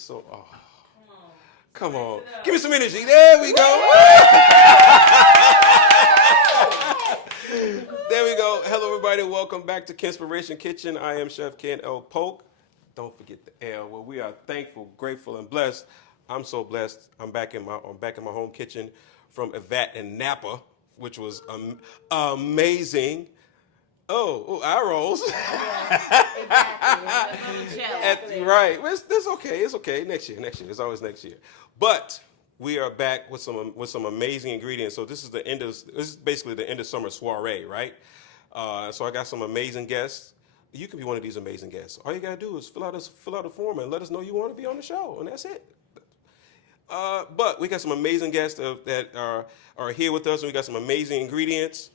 It's so, oh, come on. Give me some energy. There we go. There we go. Hello, everybody. Welcome back to Kinspiration Kitchen. I am Chef Ken L. Polk. Don't forget the L. Well, we are thankful, grateful, and blessed. I'm so blessed. I'm back in my home kitchen from Evat in Napa, which was amazing. Eye rolls. Exactly. Right. Well, it's okay. It's okay. Next year. It's always next year. But we are back with some amazing ingredients. So this is basically the end of summer soiree, right? So I got some amazing guests. You can be one of these amazing guests. All you gotta do is fill out a form and let us know you want to be on the show, and that's it. But we got some amazing guests that are here with us, and we got some amazing ingredients.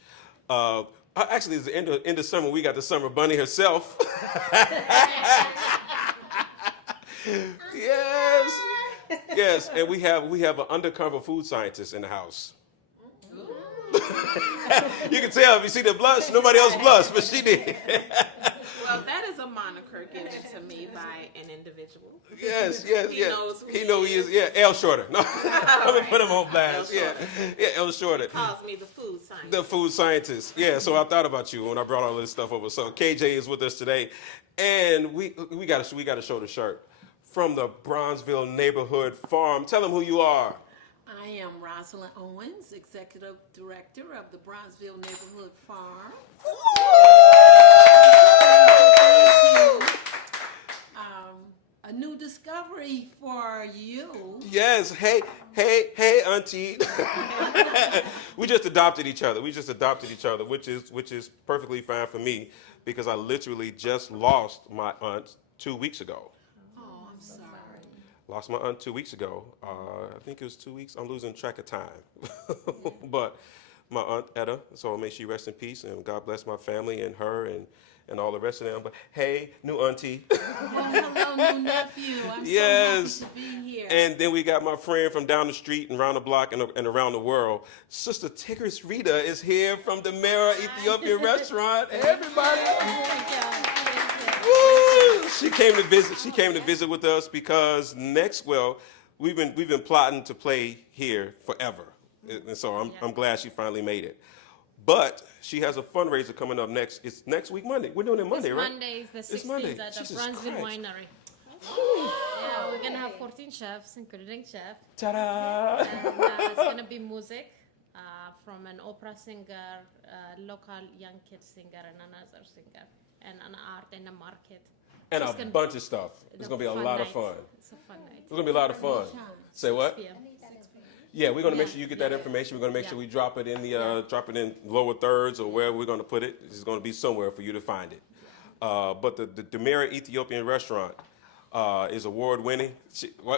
Actually, it's the end of summer. We got the summer bunny herself. Yes, and we have an undercover food scientist in the house. You can tell if you see the blush. Nobody else blushed, but she did. Well, that is a moniker given to me by an individual. Yes. He knows who he is. Yeah, L Shorter. No, let me put him on blast. Yeah, L Shorter. He calls me the food scientist. The food scientist. Yeah, so I thought about you when I brought all this stuff over. So KJ is with us today, and we got to show the shirt from the Bronzeville Neighborhood Farm. Tell them who you are. I am Rosalind Owens, Executive Director of the Bronzeville Neighborhood Farm. A new discovery for you. Yes. Hey, Auntie. We just adopted each other, which is perfectly fine for me because I literally just lost my aunt 2 weeks ago. Oh, I'm sorry. Lost my aunt 2 weeks ago. I think it was 2 weeks. I'm losing track of time. But my aunt Etta, so may she rest in peace, and God bless my family and her and all the rest of them. But hey, new auntie. Hello, new nephew. I'm Yes. so happy to be here. And then we got my friend from down the street and around the block and around the world. Sister Tigris Rita is here from Demera Ethiopian restaurant. Hey, everybody. Woo! She came to visit with us because we've been plotting to play here forever, and so I'm glad she finally made it. But she has a fundraiser coming up next. It's next week Monday. We're doing it Monday, right? Monday, the 16th It's Monday. at the Jesus Bronzeville Christ. Winery. Yeah, we're gonna have 14 chefs, including chef. Ta-da! And it's gonna be music from an opera singer, local young kid singer, and another singer, and an art and a market. And It's a gonna bunch of stuff. It's gonna be a lot of fun. It's a fun night. It's gonna be a lot of fun. Say what? 6 p.m. Yeah, we're gonna make sure you get that information. We're gonna make sure we drop it in the lower thirds or wherever we're gonna put it. It's gonna be somewhere for you to find it. But the Demera Ethiopian restaurant is award winning.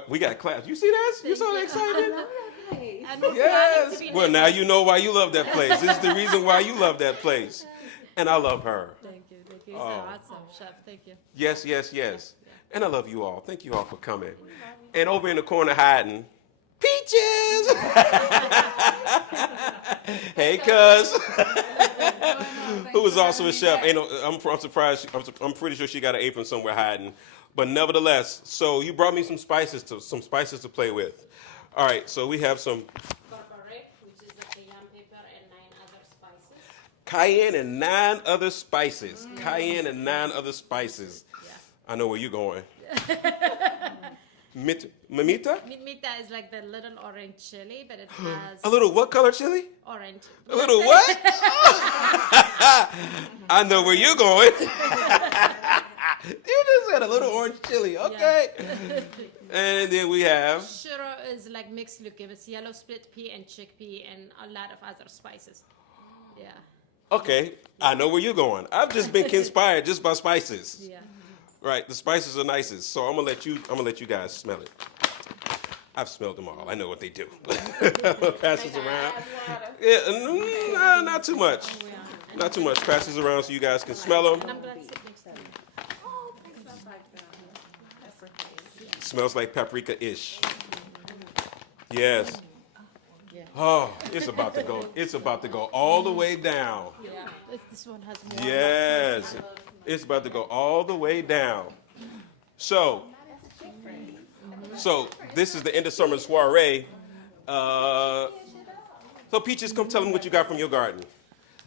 We got class. You see this? You so excited? And we're planning to Yes. be Well, now you know why you love that place. This is the reason why you love that place, and I love her. Thank you. It's Oh. awesome, chef. Thank you. Yes. And I love you all. Thank you all for coming. And over in the corner hiding, Peaches. Hey, cuz. Who is also a chef. I'm surprised. I'm pretty sure she got an apron somewhere hiding. But nevertheless, so you brought me some spices to play with. All right, so we have some Barbarek, which is the cayenne pepper and 9 other spices. cayenne and 9 other spices. Cayenne and 9 other spices. Yeah. I know where you're going. Mamita? Mita is like the little orange chili, but it has A little what color chili? orange. A little what? I know where you're going. You just said a little orange chili. Okay. And then we have Shiro is like mixed legume. It's yellow split pea and chickpea and a lot of other spices. Yeah. okay. I know where you're going. I've just been inspired just by spices. Yeah. Right. The spices are nicest. So I'm gonna let you guys smell it. I've smelled them all. I know what they do. Pass this around. Yeah, not too much. Not too much. Pass this around so you guys can smell them. And I'm glad to sit next to you. Smells like paprika-ish. Yes. Oh, it's about to go. It's about to go all the way down. Yeah. This one has more. Yes. It's about to go all the way down. So, So this is the end of summer soiree. So Peaches, come tell them what you got from your garden.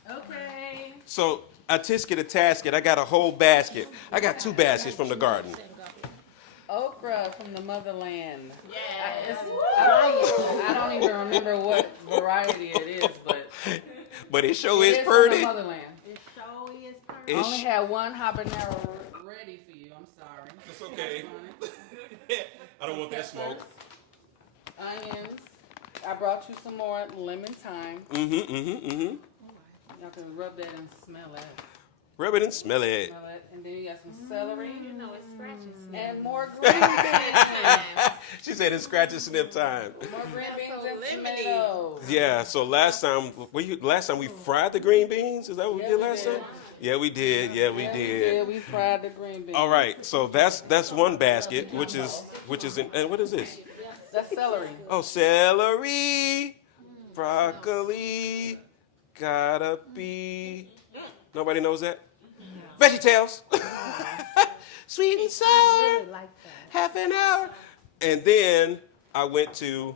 Okay. So Atiska the Tasket, I got a whole basket. I got 2 baskets from the garden. Okra from the motherland. Yeah. I don't even remember what variety it is, but But it sure it is is from pretty. the motherland. It sure is I perfect. It's- only had one habanero ready for you. I'm sorry. It's okay. I don't want that smoke. Onions. I brought you some more lemon thyme. Y'all can rub that and smell it. Rub it and smell it. Smell it. And then you got some celery You know it scratches. and more green beans. She said it's scratch and sniff time. More green beans so and lemony. tomatoes. Yeah, so last time we fried the green beans? Is that what we Yeah, did we last did. time? Yeah, we did. Yeah, we did. We fried the green beans. All right, so that's one basket, which is in, and what is this? That's celery. Oh, celery, broccoli, gotta be. Nobody knows that? VeggieTales. Sweet and sour, Like that. half an hour. And then I went to,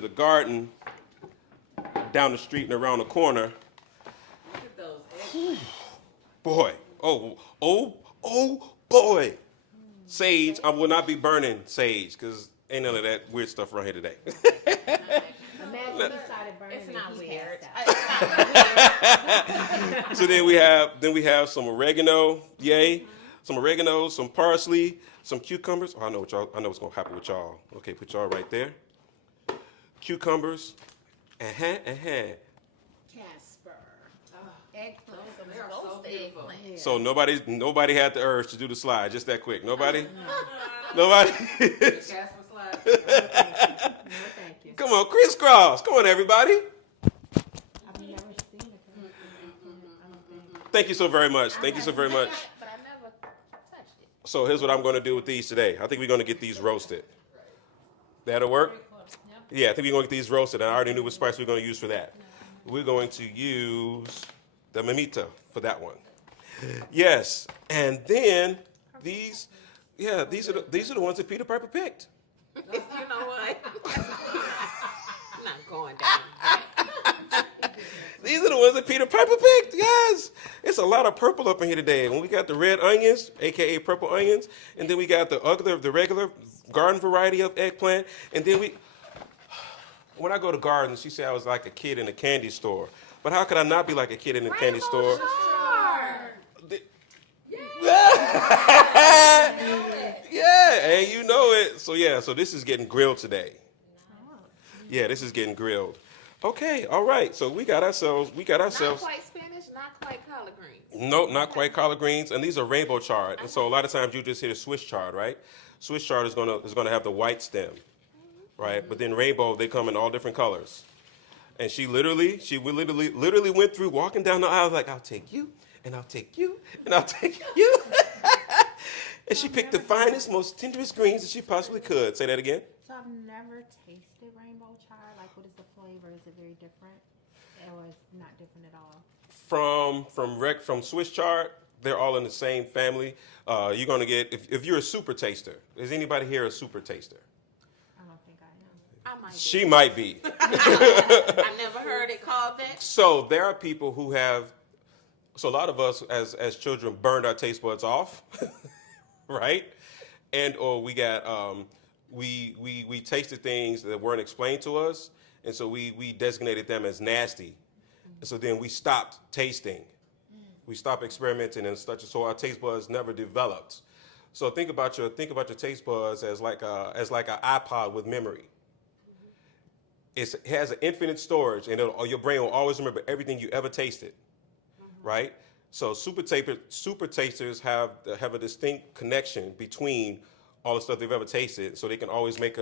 the garden down the street and around the corner. Look at those eggs. Boy, oh boy. Sage, I will not be burning sage because ain't none of that weird stuff around here today. Imagine he started burning It's and not he weird. passed out. So then we have some oregano, yay, some oregano, some parsley, some cucumbers. Oh, I know what's gonna happen with y'all. Okay, put y'all right there. Cucumbers, Casper. Eggplant. They are so beautiful. So nobody had the urge to do the slide just that quick. Nobody. Nobody. Casper slide. No, thank you. Come on, crisscross. Come on, everybody. I've never seen it. I don't think. Thank you so very much. Thank you so very much. But I never touched it. So here's what I'm going to do with these today. I think we're going to get these roasted. That'll work? Yeah, I think we're going to get these roasted. I already knew what spice we we're going to use for that. We're going to use the mamita for that one. Yes, and then these are the ones that Peter Piper picked. You know what? I'm not going down. These are the ones that Peter Piper picked. Yes, it's a lot of purple up in here today. And we got the red onions, aka purple onions, and then we got the regular garden variety of eggplant, and then when I go to gardens, she said I was like a kid in a candy store. But how could I not be like a kid in a candy store? Yeah, and you know it. So this is getting grilled today. Yeah, this is getting grilled. Okay, all right. So we got ourselves. Not quite Spanish, not quite collard greens. Nope, not quite collard greens, and these are rainbow chard. And so a lot of times you just hear Swiss chard, right? Swiss chard is gonna have the white stem, right? But then rainbow, they come in all different colors. And she literally went through walking down the aisle like, I'll take you, and I'll take you, and I'll take you. And she picked the finest, most tenderest greens that she possibly could. Say that again. So I've never tasted rainbow chard. Like, what is the flavor? Is it very different, or is it not different at all? From Swiss chard, they're all in the same family. You're gonna get if you're a super taster. Is anybody here a super taster? I don't think I am. I might be. She might be. I never heard it called that. So there are people who have. So a lot of us as children burned our taste buds off, right? And or we got we tasted things that weren't explained to us, and so we designated them as nasty. And so then we stopped tasting. We stopped experimenting and such. So our taste buds never developed. So think about your taste buds as like an iPod with memory. It has an infinite storage, and your brain will always remember everything you ever tasted, right? So super tasters have a distinct connection between all the stuff they've ever tasted, so they can always make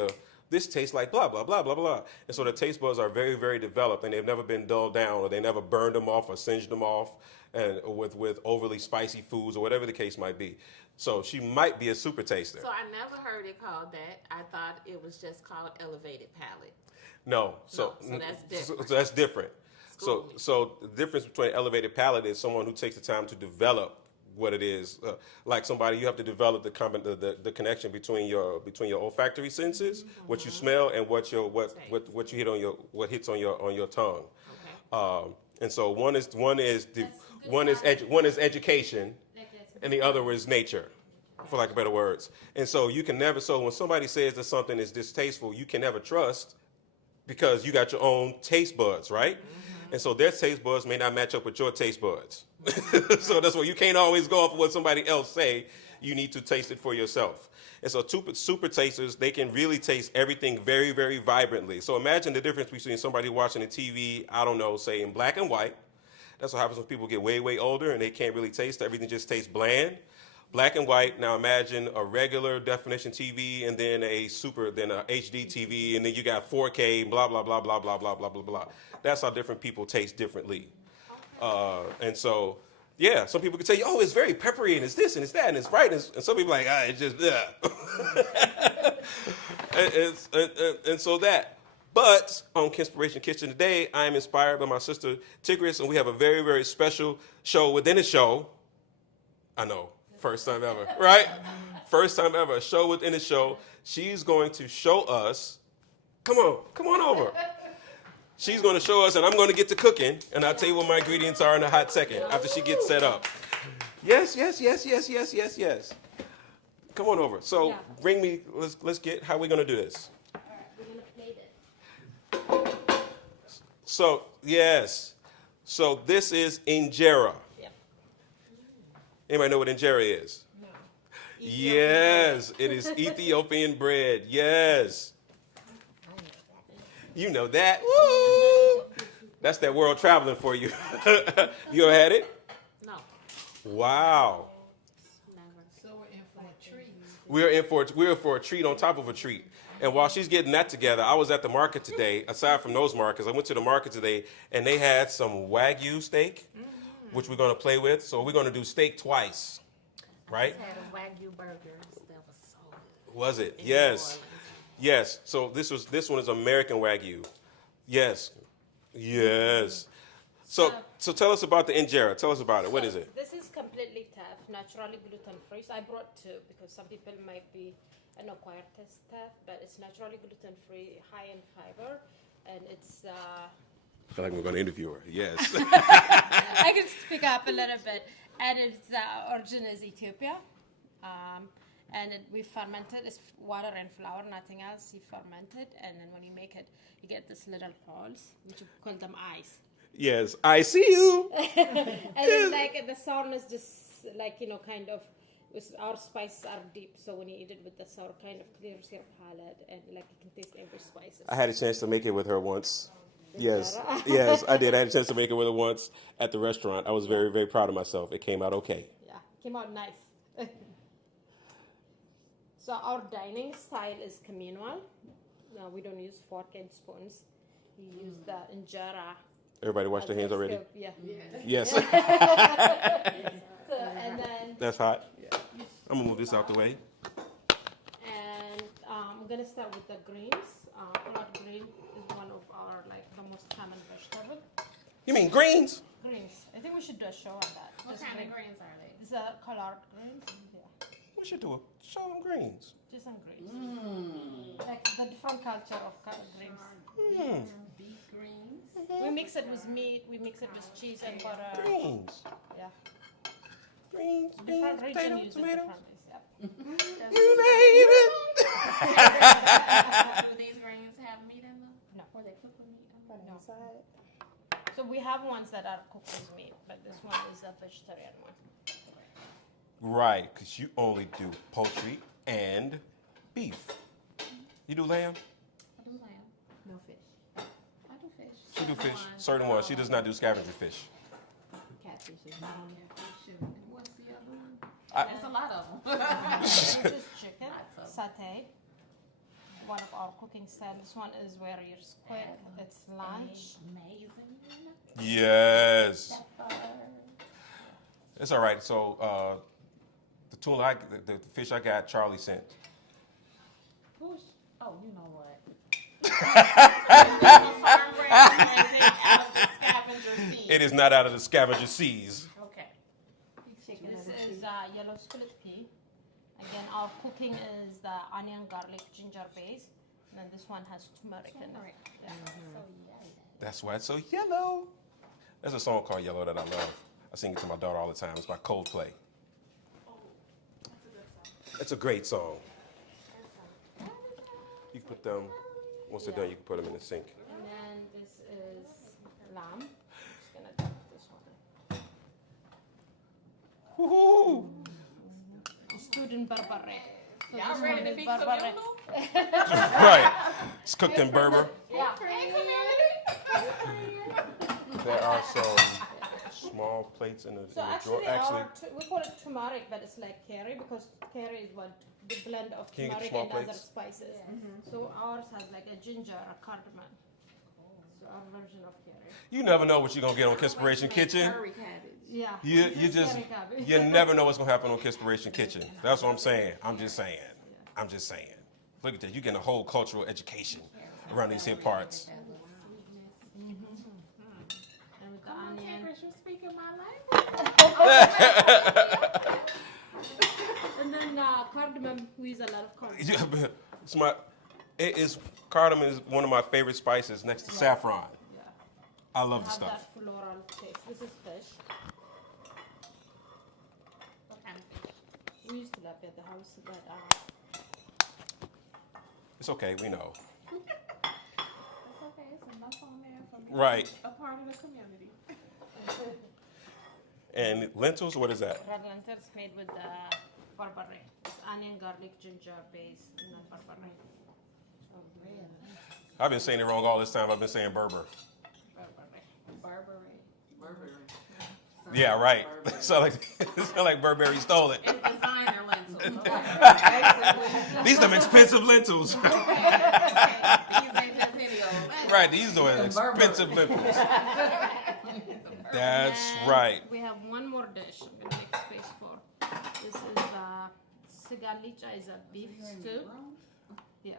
this tastes like blah blah blah blah blah. And so the taste buds are very very developed, and they've never been dulled down, or they never burned them off or singed them off, and with overly spicy foods or whatever the case might be. So she might be a super taster. So I never heard it called that. I thought it was just called elevated palate. No, So that's different. So that's different. School me. So the difference between elevated palate is someone who takes the time to develop what it is. Like somebody, you have to develop the connection between your olfactory senses, what you smell, and what you hit on what hits on your tongue. And so one is education, and the other is nature, for lack of better words. And so you can never. So when somebody says that something is distasteful, you can never trust because you got your own taste buds, right? And so their taste buds may not match up with your taste buds. So that's why you can't always go off of what somebody else say. You need to taste it for yourself. And so super tasters, they can really taste everything very, very vibrantly. So imagine the difference between somebody watching the TV, I don't know, say in black and white. That's what happens when people get way, way older and they can't really taste. Everything just tastes bland. Black and white. Now imagine a regular definition TV and then a HD TV, and then you got 4K, blah, blah, blah, blah, blah, blah, blah, blah, blah. That's how different people taste differently. And so, yeah, some people can say, oh, it's very peppery, and it's this, and it's that, and it's bright, and some people are like, it's just, and so that. But on Kinspiration Kitchen today, I am inspired by my sister Tigris, and we have a very, very special show within a show. I know, first time ever, right? First time ever, a show within a show. She's going to show us, come on over. She's going to show us, and I'm going to get to cooking, and I'll tell you what my ingredients are in a hot second after she gets set up. Yes. Come on over. So bring me, let's get, how are we going to do this? All right, we're gonna plate it. So, yes. So this is injera. Yeah. Anybody know what injera is? No. Yes, it is Ethiopian bread. Yes. You know that. Woo! That's that world traveling for you. You ever had it? No, Wow. never. So we're in for a treat. We're in for a treat on top of a treat. And while she's getting that together, I was at the market today. Aside from those markets, I went to the market today, and they had some Wagyu steak, which we're going to play with. So we're going to do steak twice, right? I had a Wagyu burger. That was so good. Was it? In Yes. New Orleans. Yes. So this one is American Wagyu. Yes. So tell us about the injera. Tell us about it. What is it? This is completely tough, naturally gluten-free. So I brought two because some people might be an acquired taste tough, but it's naturally gluten-free, high in fiber, and it's. I feel like we're going to interview her. Yes. I can speak up a little bit, and its origin is Ethiopia, and we ferment it. It's water and flour, nothing else. You ferment it, and then when you make it, you get these little balls, which we call them eyes. Yes. I see you. And then, like the sourness, just like kind of. Our spices are deep, so when you eat it with the sour, kind of clears your palate, and like you can taste every spice. I had a chance to make it with her once. Yes, Injera? yes, I did. I had a chance to make it with her once at the restaurant. I was very, very proud of myself. It came out okay. Yeah, came out nice. So our dining style is communal. No, we don't use fork and spoons. We use the injera. Everybody wash their hands already? Yeah. Yes. So, and then, That's hot. I'm going to move this out the way. and I'm gonna start with the greens. Collard green is one of our the most common vegetable. You mean greens? Greens. I think we should do a show on that. What Just kind green. of greens are they? These are collard greens. Yeah, We should do a show on greens. just some greens. Like the different culture of greens. Beef greens. We mix it with meat. We mix it with cheese and butter. Greens. Yeah. Greens, Different region potato, use it tomato. different ways. Yep. You name it. Do these greens have meat in them? No. Or they cook with meat in them? No. So we have ones that are cooked with meat, but this one is a vegetarian one. Right, because you only do poultry and beef. You do lamb? I do lamb. No fish. I do fish. She do fish. Certain ones. She does not do scavenger fish. Catfish is not on there. And what's the other one? I- There's a lot of them. This is chicken Lots of- satay. One of our cooking styles. This one is where it's quick. It's lunch. Amazing. Yes. Pepper. It's all right. So the tuna, the fish I got, Charlie sent. Who's? Oh, you know what? Farm raised, or is it out of the scavenger seed? It is not out of the scavenger seas. Okay. Chicken This and is yellow split pea. Again, our cooking is the onion, garlic, ginger base. And then this one has turmeric in it. Yeah. That's why it's so yellow. There's a song called Yellow that I love. I sing it to my daughter all the time. It's by Coldplay. It's a great song. You put them, once they're done, you can put them in the sink. And then this is lamb. Just gonna dump this one. Woohoo! Stewed in berbere. So Y'all this ready one to is be berbere. communal? Right. It's cooked in Berber. Yeah. Hey, community. There are some small plates in the So drawer. actually, we call it turmeric, but it's like curry because curry is what the blend of Can you get turmeric small and other plates? spices. So ours has like a ginger, a cardamom. So our version of curry. You never know what you're gonna get on Kispiration Kitchen. Curry cabbage. Yeah. You This is just curry cabbage. you never know what's gonna happen on Kispiration Kitchen. That's what I'm saying. I'm just saying. Look at that. You're getting a whole cultural education around these here parts. And with the onion. You're speaking my language. And then cardamom, we use a lot of cardamom. Yeah, cardamom is one of my favorite spices next to saffron. Yeah. I love the Have stuff. that floral taste. This is fish. We used to love it at the house, but It's okay, we know. It's okay. It's enough on there for me. Right. A part of the community. And lentils, what is that? red lentils made with berbere. It's onion, garlic, ginger base, and then berbere. I've been saying it wrong all this time. I've been saying Berber. Yeah, right. Sound like Burberry stole it. It's designer lentils. These are them expensive lentils. These ain't just any old. Right, these are expensive lentils. That's And right. We have one more dish I'm going to make space for. This is sigalicha, is a beef stew. Yeah.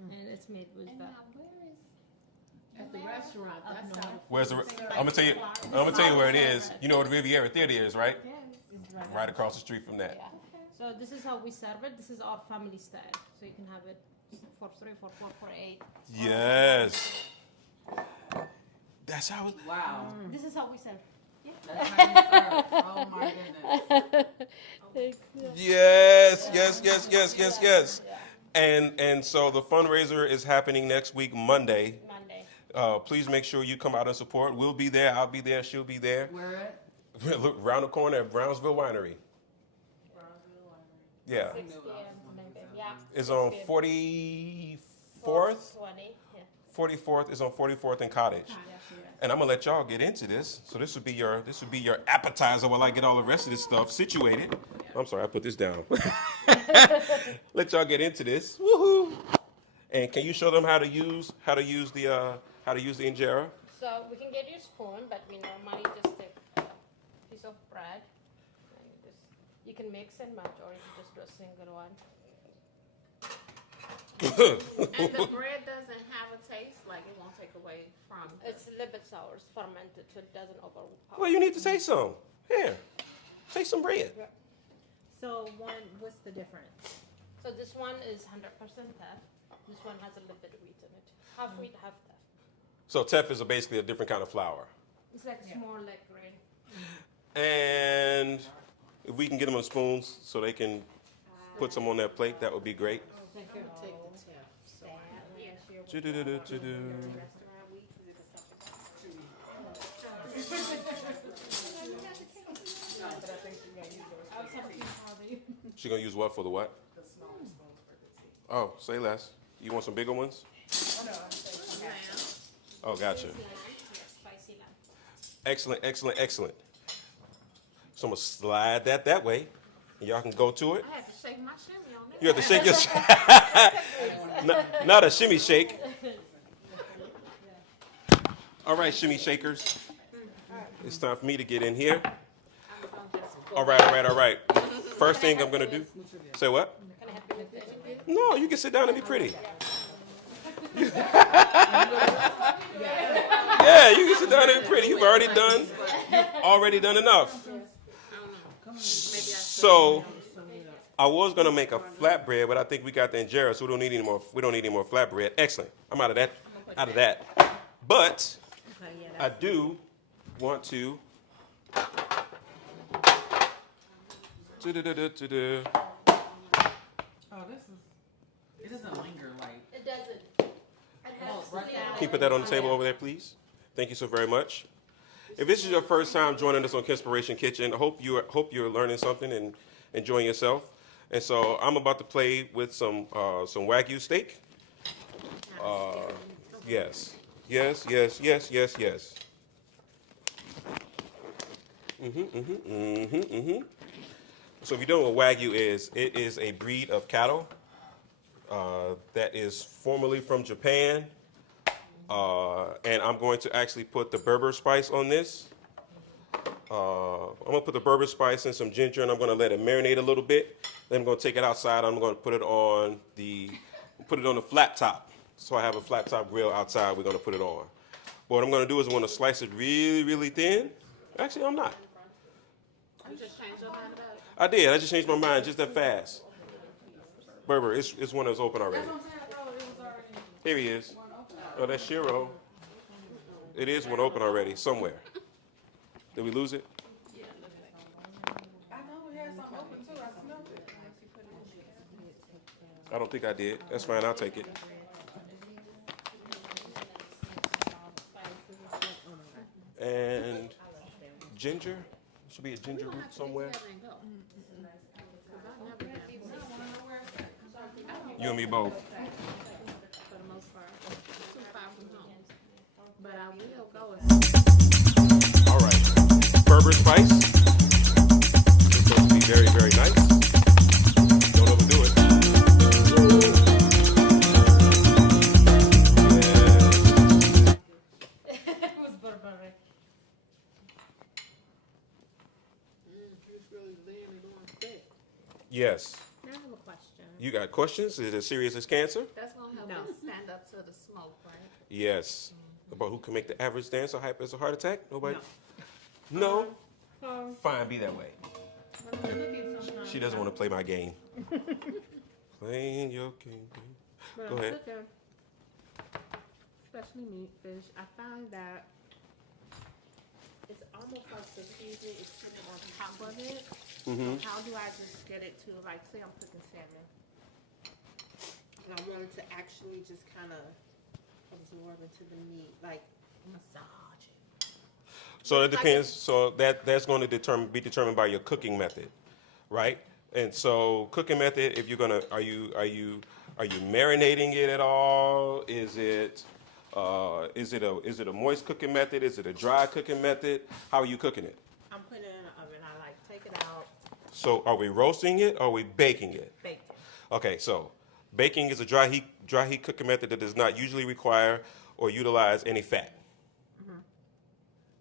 And it's made with that. At the restaurant, that's how. Where's the? I'm gonna tell you where it is. You know where the Riviera Theater is, right? Right across the street from that. Yeah. So this is how we serve it. This is our family style. So you can have it for 3, for 4, for 8. Yes. That's how. Wow. This is how we serve. That's how you serve. Oh my goodness. Yes. And so the fundraiser is happening next week, Monday. Please make sure you come out and support. We'll be there. I'll be there. She'll be there. Where at? Look around the corner at Brownsville Winery. Yeah. 6 p.m. Yeah. It's on 6 p.m. 44th. 20. Yeah. 44th is on 44th and Cottage. And I'm gonna let y'all get into this. So this would be your appetizer while I get all the rest of this stuff situated. I'm sorry, I put this down. Let y'all get into this. Woohoo! And can you show them how to use the injera? So we can get you a spoon, but we normally just take a piece of bread. And you can mix and match, or you can just do a single one. And the bread doesn't have a taste, like it won't take away from. It's a little bit sour, it's fermented, so it doesn't overpower. Well, you need to say some. Here, take some bread. So what's the difference? So this one is 100% teff. This one has a little bit of wheat in it. Half wheat, half teff. So teff is basically a different kind of flour. It's like small, like grain. And if we can get them on spoons so they can put some on their plate, that would be great. Take the tip. So Do-do-do-do-do-do. She gonna use what for the what? The small spoons for the tea. Oh, say less. You want some bigger ones? Oh, gotcha. Spicy lamb. Excellent. So I'm gonna slide that way, and y'all can go to it. I had to shake my shimmy on that. You have to shake your not a shimmy shake. All right, shimmy shakers. It's time for me to get in here. All right. First thing I'm gonna do. Say what? Can I help you with this? No, you can sit down and be pretty. Yeah, you can sit down and be pretty. You've already done enough. So I was gonna make a flatbread, but I think we got the injera, so we don't need any more. We don't need any more flatbread. Excellent. I'm out of that. Out of that. But I do want to. Oh, this is. It doesn't linger like. It doesn't. Can you put that on the table over there, please? Thank you so very much. If this is your first time joining us on Kinspiration Kitchen, I hope you're learning something and enjoying yourself. And so I'm about to play with some Wagyu steak. Yes. So if you don't know what Wagyu is, it is a breed of cattle that is formerly from Japan. And I'm going to actually put the Berber spice on this. I'm going to put the Berber spice and some ginger, and I'm going to let it marinate a little bit. Then I'm going to take it outside. I'm going to put it on the flat top. So I have a flat top grill outside. We're going to put it on. What I'm going to do is I'm going to slice it really, really thin. Actually, I'm not. You just changed your mind about it? I did. I just changed my mind just that fast. Berber, it's one that's open already. Here he is. Oh, that's Shiro. It is one open already, somewhere. Did we lose it? I know it has some open too. I smelled it. I don't think I did. That's fine. I'll take it. And ginger. Should be a ginger root somewhere. You and me both. For the most part. Too far from home. But I will go with All right. Berber spice. It's supposed to be very, very nice. Don't overdo it. It was Burberry. Yes. I have a question. You got questions? Is it as serious as cancer? That's going to help us stand up to the smoke, right? Yes. About who can make the average dancer hype as a heart attack? Nobody? No? Fine, be that way. She doesn't want to play my game. Playing your game. Go ahead. Especially meat, fish. I find that it's almost like the seasoning is sitting on top of it. Mm-hmm. So how do I just get it to, like, say I'm cooking salmon, and I want it to actually just kind of absorb into the meat, like massage it. So it depends. So that's going to be determined by your cooking method, right? And so cooking method, if you're gonna, are you marinating it at all? Is it a moist cooking method? Is it a dry cooking method? How are you cooking it? I'm putting it in the oven. I like take it out, So are we roasting it or are we baking it? bake it. Okay, so baking is a dry heat cooking method that does not usually require or utilize any fat.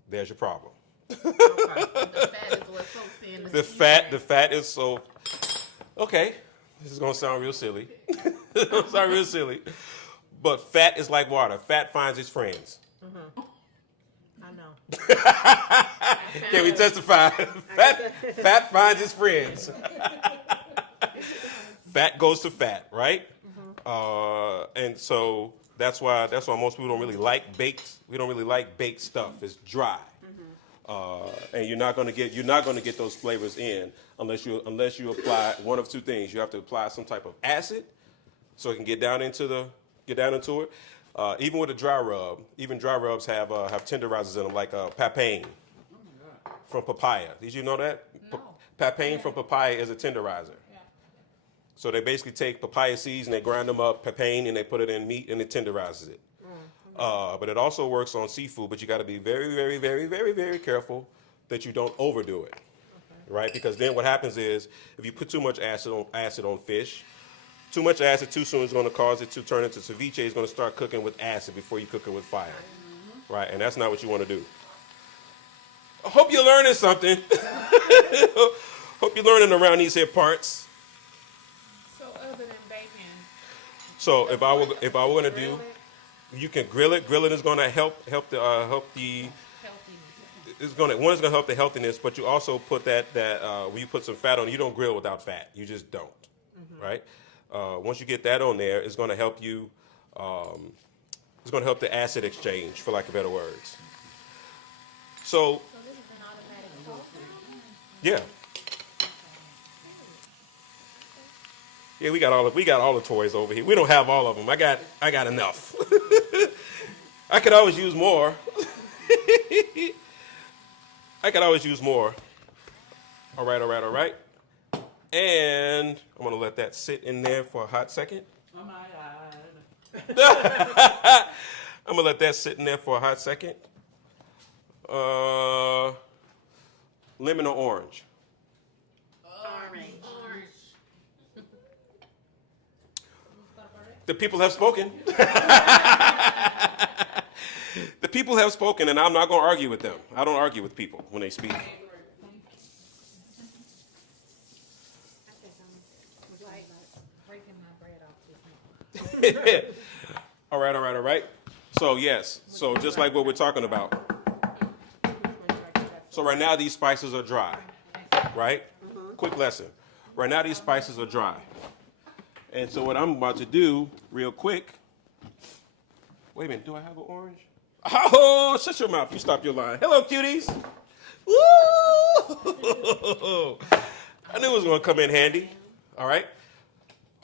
There's your problem. The fat is what folks see in The fat is so. Okay, this is gonna sound real silly. It's gonna sound real silly, but fat is like water. Fat finds its friends. I know. Can we testify? Fat finds its friends. Fat goes to fat, right? And so that's why most people don't really like baked. We don't really like baked stuff. It's dry, and you're not gonna get those flavors in unless you apply one of two things. You have to apply some type of acid so it can get down into it. Even with a dry rub, even dry rubs have tenderizers in them, like papain from papaya. Did you know that? No. Papain from papaya is a tenderizer. So they basically take papaya seeds and they grind them up, papain, and they put it in meat and it tenderizes it. But it also works on seafood, but you got to be very, very, very, very, very careful that you don't overdo it, right? Because then what happens is if you put too much acid on fish, too much acid too soon is going to cause it to turn into ceviche. It's going to start cooking with acid before you cook it with fire, right? And that's not what you want to do. I hope you're learning something. Hope you're learning around these here parts. So other than bacon, So if I were going to do, you can grill it. Grilling is going to help the healthy. it's gonna help the healthiness, but you also put that when you put some fat on, you don't grill without fat. You just don't, right? Once you get that on there, it's gonna help you. It's gonna help the acid exchange, for lack of better words. So, yeah, yeah, we got all the toys over here. We don't have all of them. I got enough. I could always use more. I could always use more. All right. And I'm going to let that sit in there for a hot second. Oh my God. I'm going to let that sit in there for a hot second. Lemon or orange? Orange. The people have spoken. The people have spoken, and I'm not going to argue with them. I don't argue with people when they speak. I think I'm like breaking my bread off this morning. All right. So, yes. So, just like what we're talking about. So, right now, these spices are dry. Right? Quick lesson. Right now, these spices are dry. And so, what I'm about to do, real quick. Wait a minute. Do I have an orange? Oh, shut your mouth. You stop your line. Hello, cuties. Woo! I knew it was going to come in handy. All right?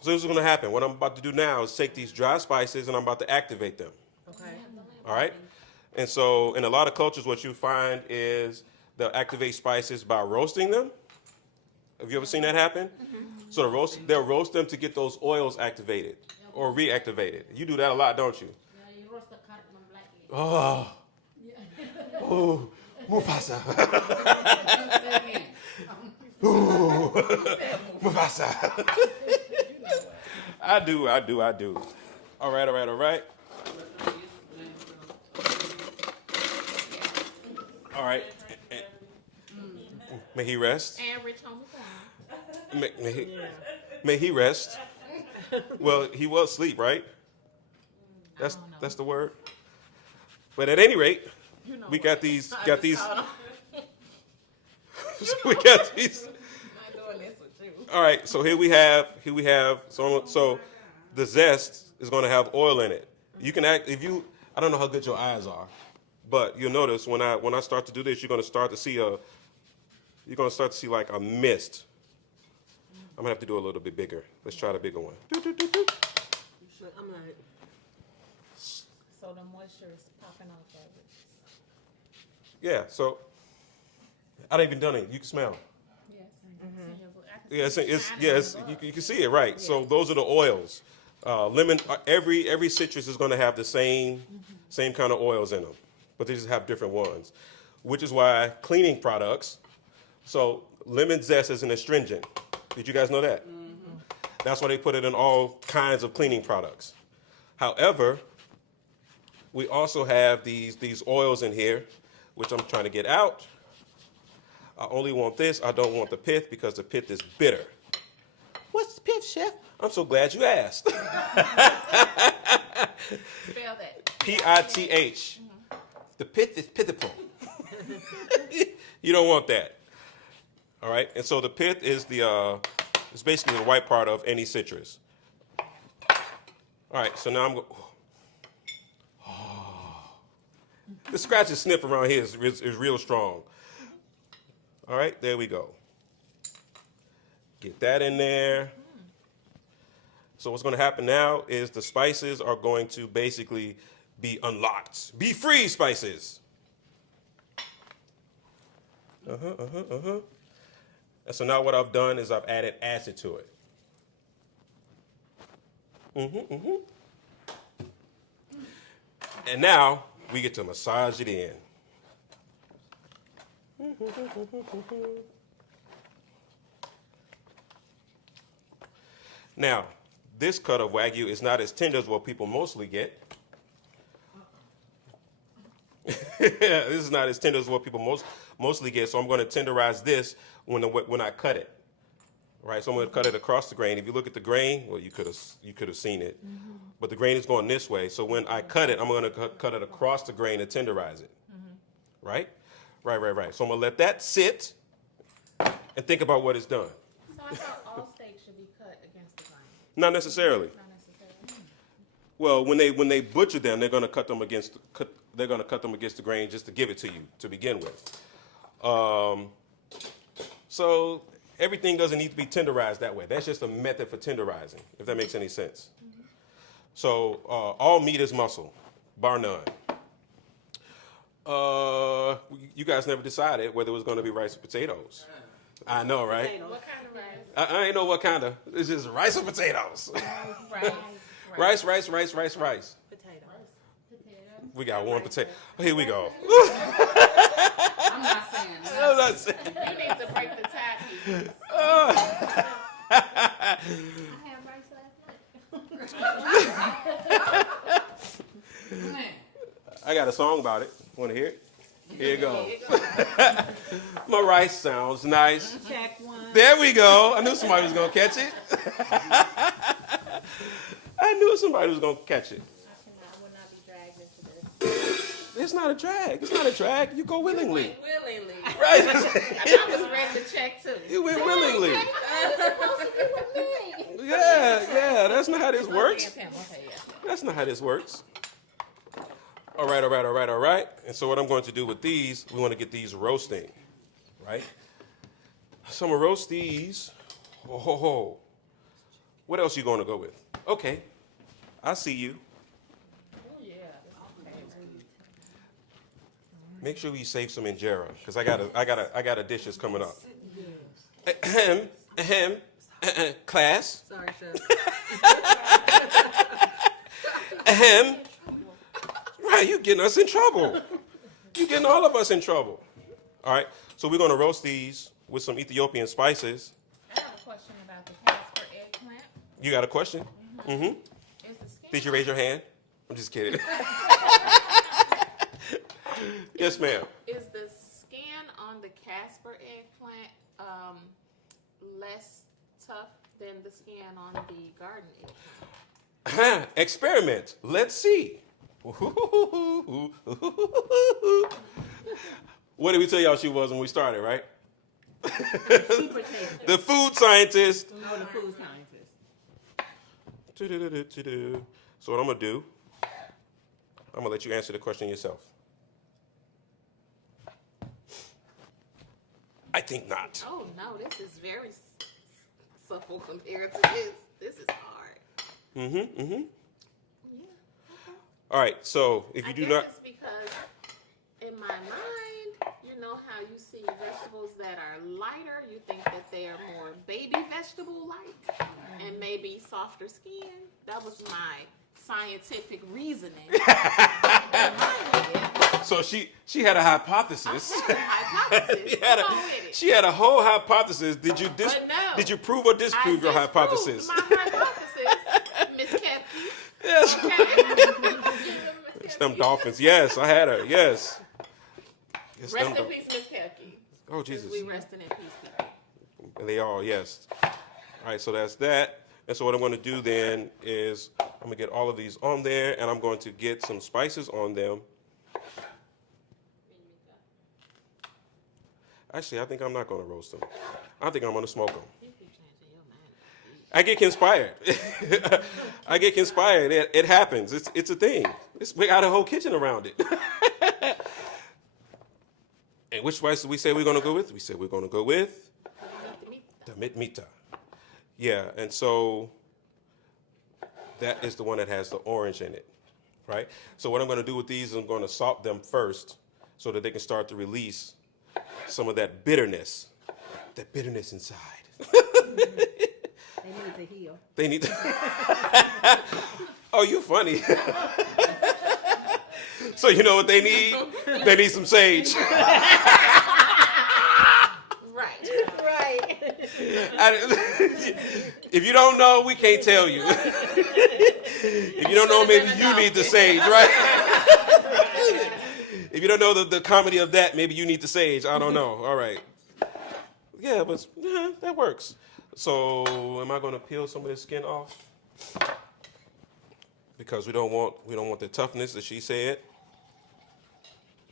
So this is going to happen. What I'm about to do now is take these dry spices and I'm about to activate them. Okay. All right? And so in a lot of cultures, what you find is they'll activate spices by roasting them. Have you ever seen that happen? So they'll roast them to get those oils activated or reactivated. You do that a lot, don't you? Oh, Mufasa. Ooh, Mufasa. I do. All right. All right. May he rest. And rich on the farm. May he rest. Well, he was asleep, right? That's the word. But at any rate, we got these. We got these. All right. So here we have. So the zest is going to have oil in it. You can act if you. I don't know how good your eyes are, but you'll notice when I start to do this, you're going to start to see like a mist. I'm gonna have to do a little bit bigger. Let's try the bigger one. I'm like, So the moisture is popping off of it. Yeah. So I don't even done it. You can smell. Yes. Yes. You can see it, right? So those are the oils. Lemon. Every citrus is going to have the same kind of oils in them, but they just have different ones, which is why cleaning products. So lemon zest is an astringent. Did you guys know that? That's why they put it in all kinds of cleaning products. However, we also have these oils in here, which I'm trying to get out. I only want this. I don't want the pith because the pith is bitter. What's the pith, chef? I'm so glad you asked. Spell that. P-I-T-H. The pith is pitiful. You don't want that. All right, and so the pith is it's basically the white part of any citrus. All right, so now I'm going. The scratch and sniff around here is real strong. All right, there we go. Get that in there. So what's going to happen now is the spices are going to basically be unlocked. Be free, spices. And so now what I've done is I've added acid to it. And now we get to massage it in. Now, this cut of Wagyu is not as tender as what people mostly get. This is not as tender as what people mostly get, so I'm going to tenderize this when I cut it. Right, so I'm going to cut it across the grain. If you look at the grain, well, you could have seen it, but the grain is going this way. So when I cut it, I'm going to cut it across the grain to tenderize it. Right, Right. So I'm gonna let that sit and think about what it's done. So I thought all steaks should be cut against the grain. Not necessarily. Not necessarily. Well, when they butcher them, they're gonna cut them against the grain just to give it to you to begin with. So everything doesn't need to be tenderized that way. That's just a method for tenderizing, if that makes any sense. So all meat is muscle, bar none. You guys never decided whether it was going to be rice or potatoes. I know, right? What kind of rice? I ain't know what kind of. It's just rice or potatoes. Rice. Rice. Potato. We got one potato. Here we go. I'm not saying that. I'm not saying. You need to break the tie piece. I had rice last night. I got a song about it. Want to hear it? Here you go. My rice sounds nice. Check one. There we go. I knew somebody was going to catch it. I knew somebody was going to catch it. I would not be dragged into this. It's not a drag. It's not a drag. You go willingly. Willingly. Right? I was ready to check too. You went willingly. Yeah. That's not how this works. That's not how this works. All right. And so what I'm going to do with these, we want to get these roasting, right? So I'm going to roast these. Oh. What else you going to go with? Okay. I see you. Make sure you save some injera, because I got a dish that's coming up. Class. Sorry, chef. Right, you getting us in trouble. You getting all of us in trouble. All right, so we're going to roast these with some Ethiopian spices. I have a question about the Casper eggplant. You got a question? Mm-hmm. Is the skin Did you raise your hand? I'm just kidding. Yes, ma'am. Is the skin on the Casper eggplant less tough than the skin on the garden eggplant? Experiment. Let's see. What did we tell y'all she was when we started, right? The food scientist. No, the food scientist. So what I'm going to do, I'm going to let you answer the question yourself. I think not. Oh no, this is very supple compared to this. This is hard. Yeah. All right, so if you I do guess not... it's because in my mind, you know how you see vegetables that are lighter, you think that they are more baby vegetable-like and maybe softer skin. That was my scientific reasoning. So she had a hypothesis. I had a hypothesis. Go with it. She had a whole hypothesis. Did you But no. Did you prove or disprove your hypothesis? My hypothesis, Miss Kepke. Yes. Okay. It's them dolphins. Yes, I had her. Yes. It's Rest them in dol- peace, Miss Kepke. Oh, Jesus. We resting in peace, people. And they all, yes. All right, so that's that. And so what I'm going to do then is I'm going to get all of these on there, and I'm going to get some spices on them. Actually, I think I'm not going to roast them. I think I'm going to smoke them. I get inspired. I get inspired. It happens. It's a thing. We got a whole kitchen around it. And which spice did we say we're going to go with? We said we're going to go with the mitmita. Yeah, and so that is the one that has the orange in it, right? So what I'm going to do with these is I'm going to salt them first so that they can start to release some of that bitterness inside. They need to heal. They need to. Oh, you funny. So you know what they need? They need some sage. Right. If you don't know, we can't tell you. If you don't know, maybe you need the sage, right? If you don't know the comedy of that, maybe you need the sage. I don't know. All right. Yeah, but that works. So, am I going to peel some of this skin off? Because we don't want the toughness that she said.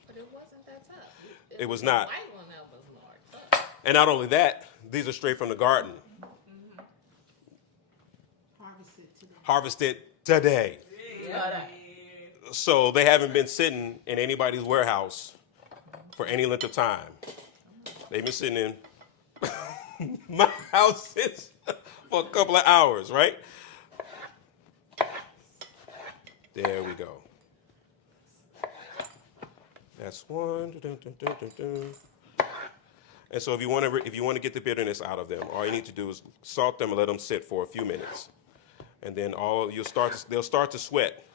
But it wasn't that tough. It was not. The white one that was marked up. And not only that, these are straight from the garden. Harvested today. So they haven't been sitting in anybody's warehouse for any length of time. They've been sitting in my house for a couple of hours, right? There we go. That's one. And so if you want to get the bitterness out of them, all you need to do is salt them and let them sit for a few minutes, and then they'll start to sweat,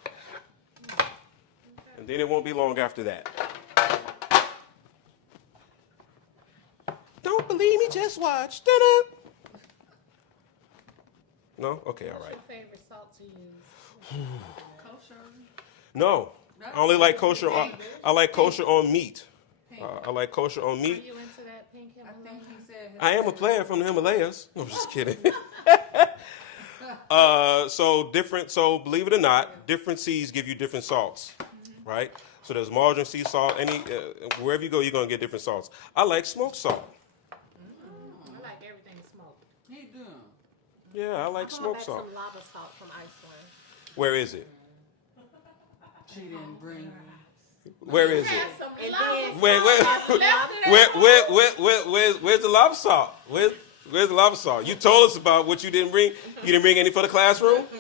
and then it won't be long after that. Don't believe me? Just watch. Da-da. No? Okay, all What's right. your favorite salt to use? Kosher. No, I only like kosher. I like kosher on meat. I like kosher on Are meat. you into that pink I Himalaya? think he said. I am a player from the Himalayas. No, I'm just kidding. So believe it or not, different seeds give you different salts, right? So there's margarine, sea salt. Wherever you go, you're gonna get different salts. I like smoked salt. I like everything smoked. He doing. Yeah, I like I brought smoked back salt. some lava salt from Iceland. Where is it? She didn't bring. Where is it? Had some And lava then- Where's the lava salt? Where's the lava salt? You told us about what you didn't bring. You didn't bring any for the classroom? And it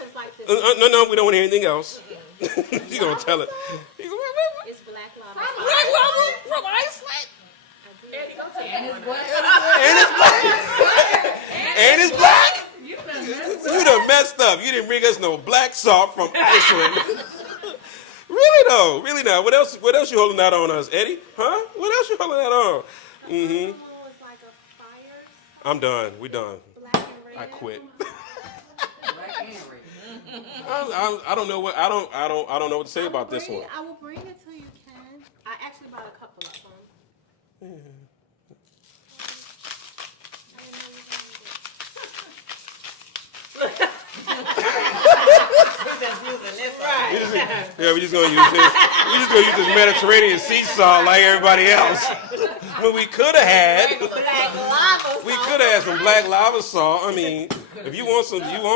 was like this. No, we don't want to hear anything else. You gonna tell it? It's black lava. Black lava from Iceland. Eddie, go take And one. his what? And it's black. And it's black. You done messed up. You didn't bring us no black salt from Iceland. Really though, really now. What else you holding out on us, Eddie? Huh? What else you holding out on? Mm-hmm. It's like a fire. I'm done. We done. Black and red. I quit. Black and red. I don't know what I don't know what to say about this one. I will bring it to you, Ken. I actually bought a couple of them. I didn't know you Yeah, we just gonna use this. We just gonna use this Mediterranean sea salt like everybody else. When we could have had, Black lava we could have had some black lava salt. I mean, if you want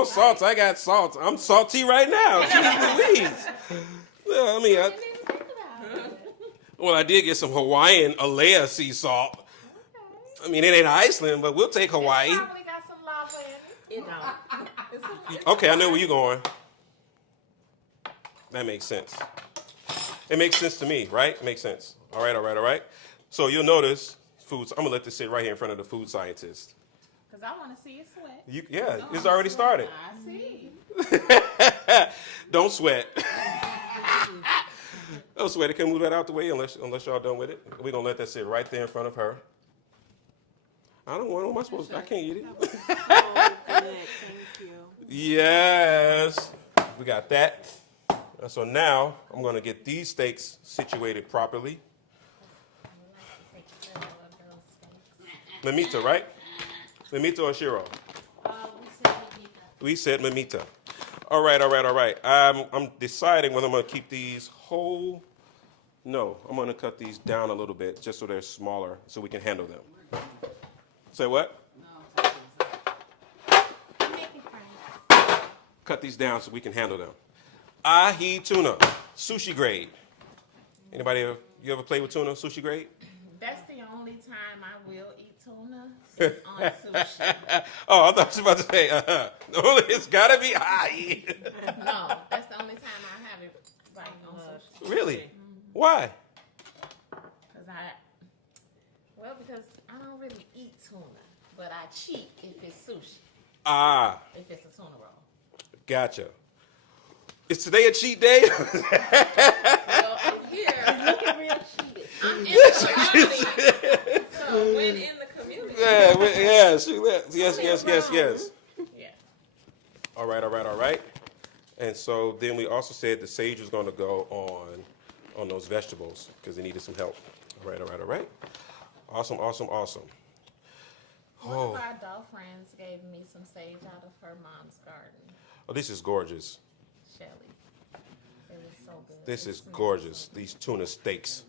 salts, I got salt. I'm salty right now. Jeez Louise. Yeah, I mean, I did get some Hawaiian Alea sea salt. I mean, it ain't Iceland, but we'll take Hawaii. probably got some lava in it. You know. Okay, I know where you're going. That makes sense. It makes sense to me, right? It makes sense. All right. So you'll notice foods. I'm gonna let this sit right here in front of the food scientist. Because I want to see it sweat. It's already started. I see. Don't sweat. Don't sweat. It can move that out the way unless y'all done with it. We're gonna let that sit right there in front of her. I don't want. What am I supposed to? I can't eat it. Oh, good. Thank you. Yes, we got that. And so now I'm gonna get these steaks situated properly. Mamita, right? Mamita or Shiro? We said mamita. All right. I'm deciding whether I'm gonna keep these whole. No, I'm gonna cut these down a little bit just so they're smaller, so we can handle them. Say what? Cut these down so we can handle them. Ahi tuna, sushi grade. Anybody ever play with tuna, sushi grade? That's the only time I will eat tuna is on sushi. Oh, I thought you were about to say, it's gotta be ahi. No, that's the only time I have it like on sushi. Really? Why? Because I don't really eat tuna, but I cheat if it's sushi, Ah, if it's a tuna roll. gotcha. Is today a cheat day? Well, here, looking real cheated. I'm in the community, so when in the community. Yes. Yeah. All right. And so then we also said the sage was going to go on those vegetables because they needed some help. All right. Awesome. One of our doll friends gave me some sage out of her mom's garden, Oh, this is gorgeous. Shelly. It was so good. This is gorgeous. These tuna steaks.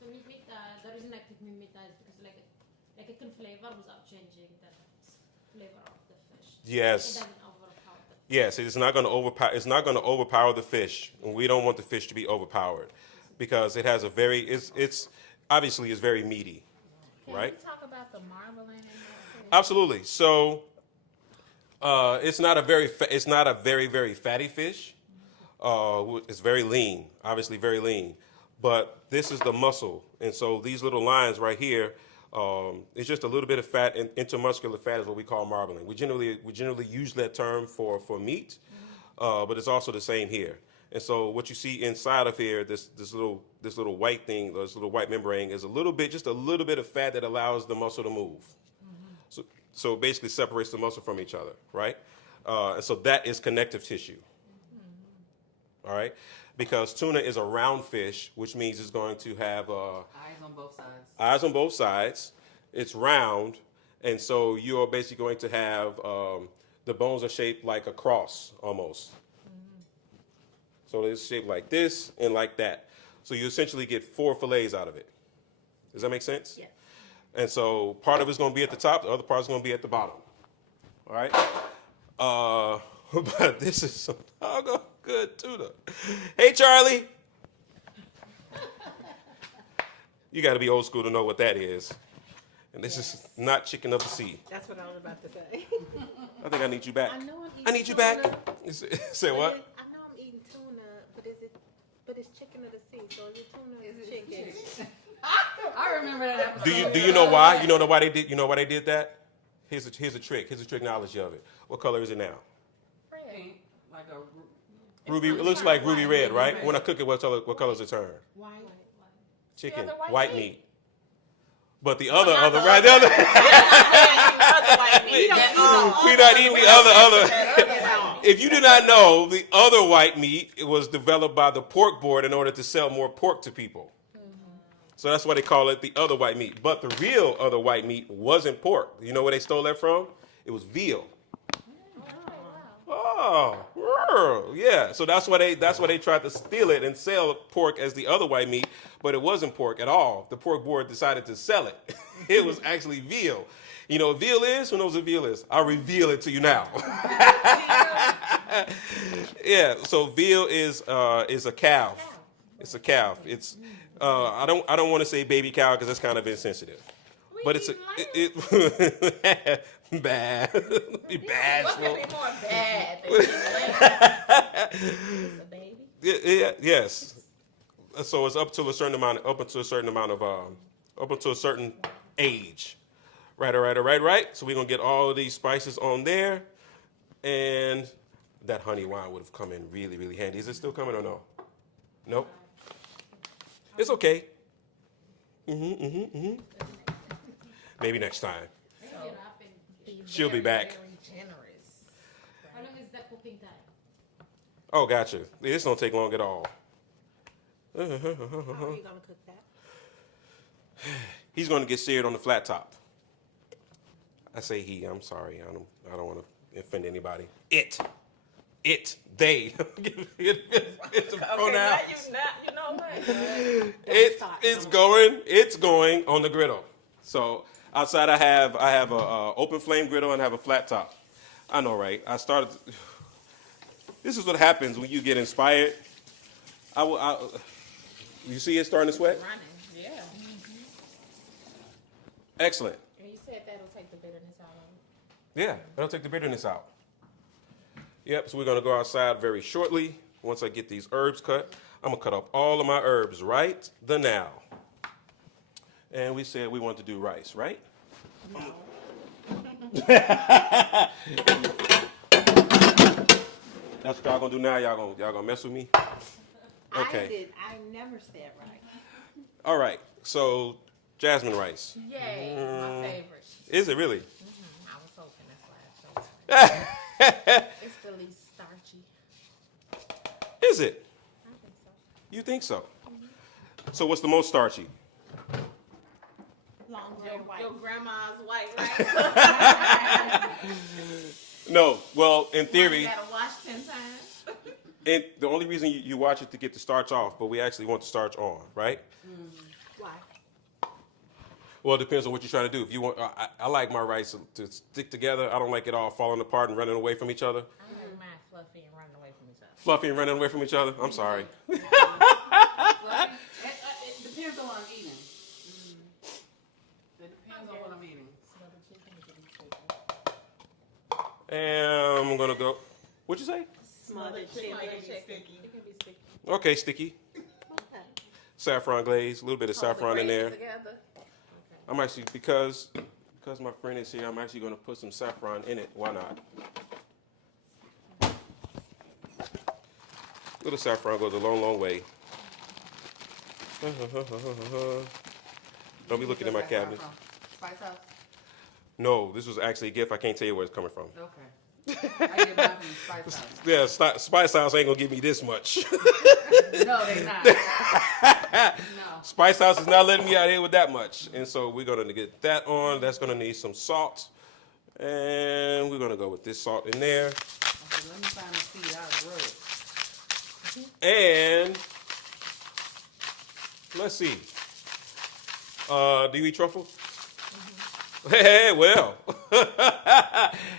So the reason I picked mimita is because like it can flavor without changing the flavor of the fish. It Yes. doesn't overpower the Yes, it's not going to overpower. It's not going to overpower the fish, and we don't want the fish to be overpowered because it has a very. It's obviously it's very meaty, right? Can we talk about the marbling in that fish? Absolutely. So, it's not a very very fatty fish. It's very lean, obviously very lean. But this is the muscle, and so these little lines right here, it's just a little bit of fat, and intermuscular fat is what we call marbling. We generally use that term for meat, but it's also the same here. And so what you see inside of here, this little white thing, this little white membrane, is just a little bit of fat that allows the muscle to move. So it basically separates the muscle from each other, right? And so that is connective tissue. All right, because tuna is a round fish, which means it's going to have Eyes on both sides. eyes on both sides. It's round, and so you're basically going to have the bones are shaped like a cross almost. So it's shaped like this and like that. So you essentially get 4 fillets out of it. Does that make sense? Yes. And so part of it's going to be at the top, the other part is going to be at the bottom. All right? But this is some doggone good tuna. Hey, Charlie. You got to be old school to know what that is. And this is not chicken of the sea. That's what I was about to say. I think I need you back. I know I'm eating I need you tuna, back. Say but what? I know I'm eating tuna, but it's chicken of the sea. So is it tuna or chicken? I remember that episode. Do you know why? You know why they did? You know why they did that? Here's a trick. Here's a trick knowledge of it. What color is it now? Pink, like a Ruby. It looks like ruby red, right? When I cook it, what color does it turn? White. Chicken, The other white white meat. But the other, right? The other. We're not eating the other. If you do not know, the other white meat it was developed by the pork board in order to sell more pork to people. So that's why they call it the other white meat. But the real other white meat wasn't pork. You know where they stole that from? It was veal. Oh, yeah. So that's why they tried to steal it and sell pork as the other white meat, but it wasn't pork at all. The pork board decided to sell it. It was actually veal. You know what veal is? Who knows what veal is? I'll reveal it to you now. Yeah. So veal is a calf. It's a calf. It's I don't want to say baby cow because that's kind of insensitive. But it's bad. Be bad. What could be more bad than it's a baby? Yes. So it's up to a certain amount of a certain age. Right. So we're gonna get all of these spices on there, and that honey wine would have come in really, really handy. Is it still coming or no? Nope. It's okay. Maybe next time. She'll be back. Very generous. How long is the cooking time? Oh, gotcha. This don't take long at all. How are you gonna cook that? He's going to get seared on the flat top. I say he. I'm sorry. I don't want to offend anybody. They. It's a pronoun. You know what? It's going on the griddle. So outside I have a open flame griddle and I have a flat top. I know, right? This is what happens when you get inspired. You see it starting to sweat? Running. Yeah. Excellent. And you said that'll take the bitterness out of it. Yeah, that'll take the bitterness out. Yep, so we're going to go outside very shortly. Once I get these herbs cut, I'm going to cut up all of my herbs right the now. And we said we want to do rice, right? No. That's what y'all going to do now? Y'all gonna mess with me? Okay. I never said right. All right, so jasmine rice. Yay, my favorite. Is it really? I was hoping that's why I chose it. It's the least starchy. Is it? I think so. You think so? So what's the most starchy? Long red white. Your grandma's white rice. No, well, in You theory, gotta wash 10 times. And the only reason you watch it to get the starch off, but we actually want the starch on, right? Why? Well, it depends on what you're trying to do. If you want, I like my rice to stick together. I don't like it all falling apart and running away from each other. I like mine fluffy and running away from each other. Fluffy and running away from each other. I'm sorry. It depends on what I'm eating. It depends on what I'm eating. And I'm gonna go. What'd you say? Smothered chicken. It can be sticky. Okay, sticky. Okay. Saffron glaze, a little bit of Hold the saffron in gravy there. Together. I'm actually because my friend is here. I'm actually gonna put some saffron in it. Why not? Little saffron goes a long, long way. Don't be looking at my cabinet. Spice House? No, this was actually a gift. I can't tell you where it's coming from. Okay. I get mine from Spice House. Yeah, Spice House ain't gonna give me this much. No, they not. No. Spice House is not letting me out here with that much. And so we're gonna get that on. That's gonna need some salt. And we're gonna go with this salt in there. Okay, let me find the seed. I'll grow it. And let's see. Do you eat truffle? Hey, well,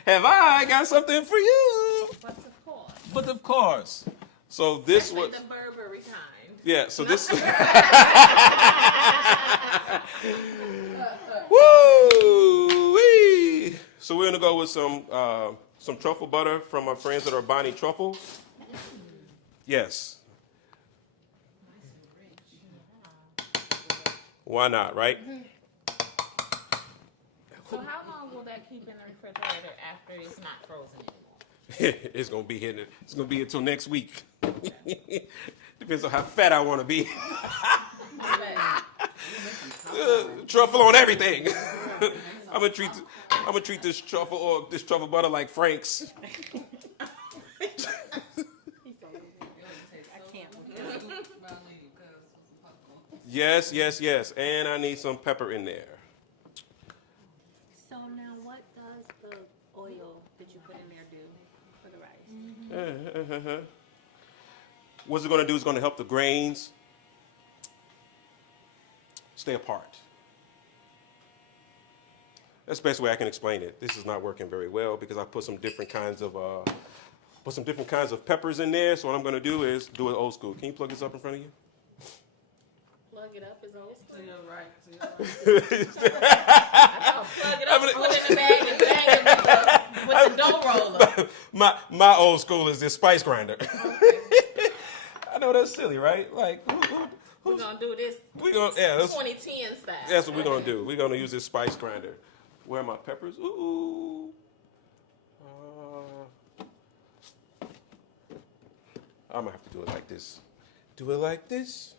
have I got something for you? But of course. But of course. So this Especially was, the Burberry kind. yeah. So this. Woo-wee. So we're gonna go with some truffle butter from our friends that are Bonnie Truffles. Yes. Why not, right? So how long will that keep in the refrigerator after it's not frozen anymore? It's gonna be here. It's gonna be until next week. Depends on how fat I want to be. Truffle on everything. I'm gonna treat this truffle or this truffle butter like Frank's. Yes, yes, yes. And I need some pepper in there. So now, what does the oil that you put in there do for the rice? What's it going to do is going to help the grains stay apart. That's the best way I can explain it. This is not working very well because I put some different kinds of peppers in there. So what I'm going to do is do it old school. Can you plug this up in front of you? Plug it up is old To school. your right. Plug it up, put it in the bag, and bang it with the dough roller. my old school is this spice grinder. I know that's silly, right? Like, We're gonna do this we gonna that's 2010 style. what we're gonna do. We're gonna use this spice grinder. Where are my peppers? Ooh. I'm gonna have to do it like this. Do it like this.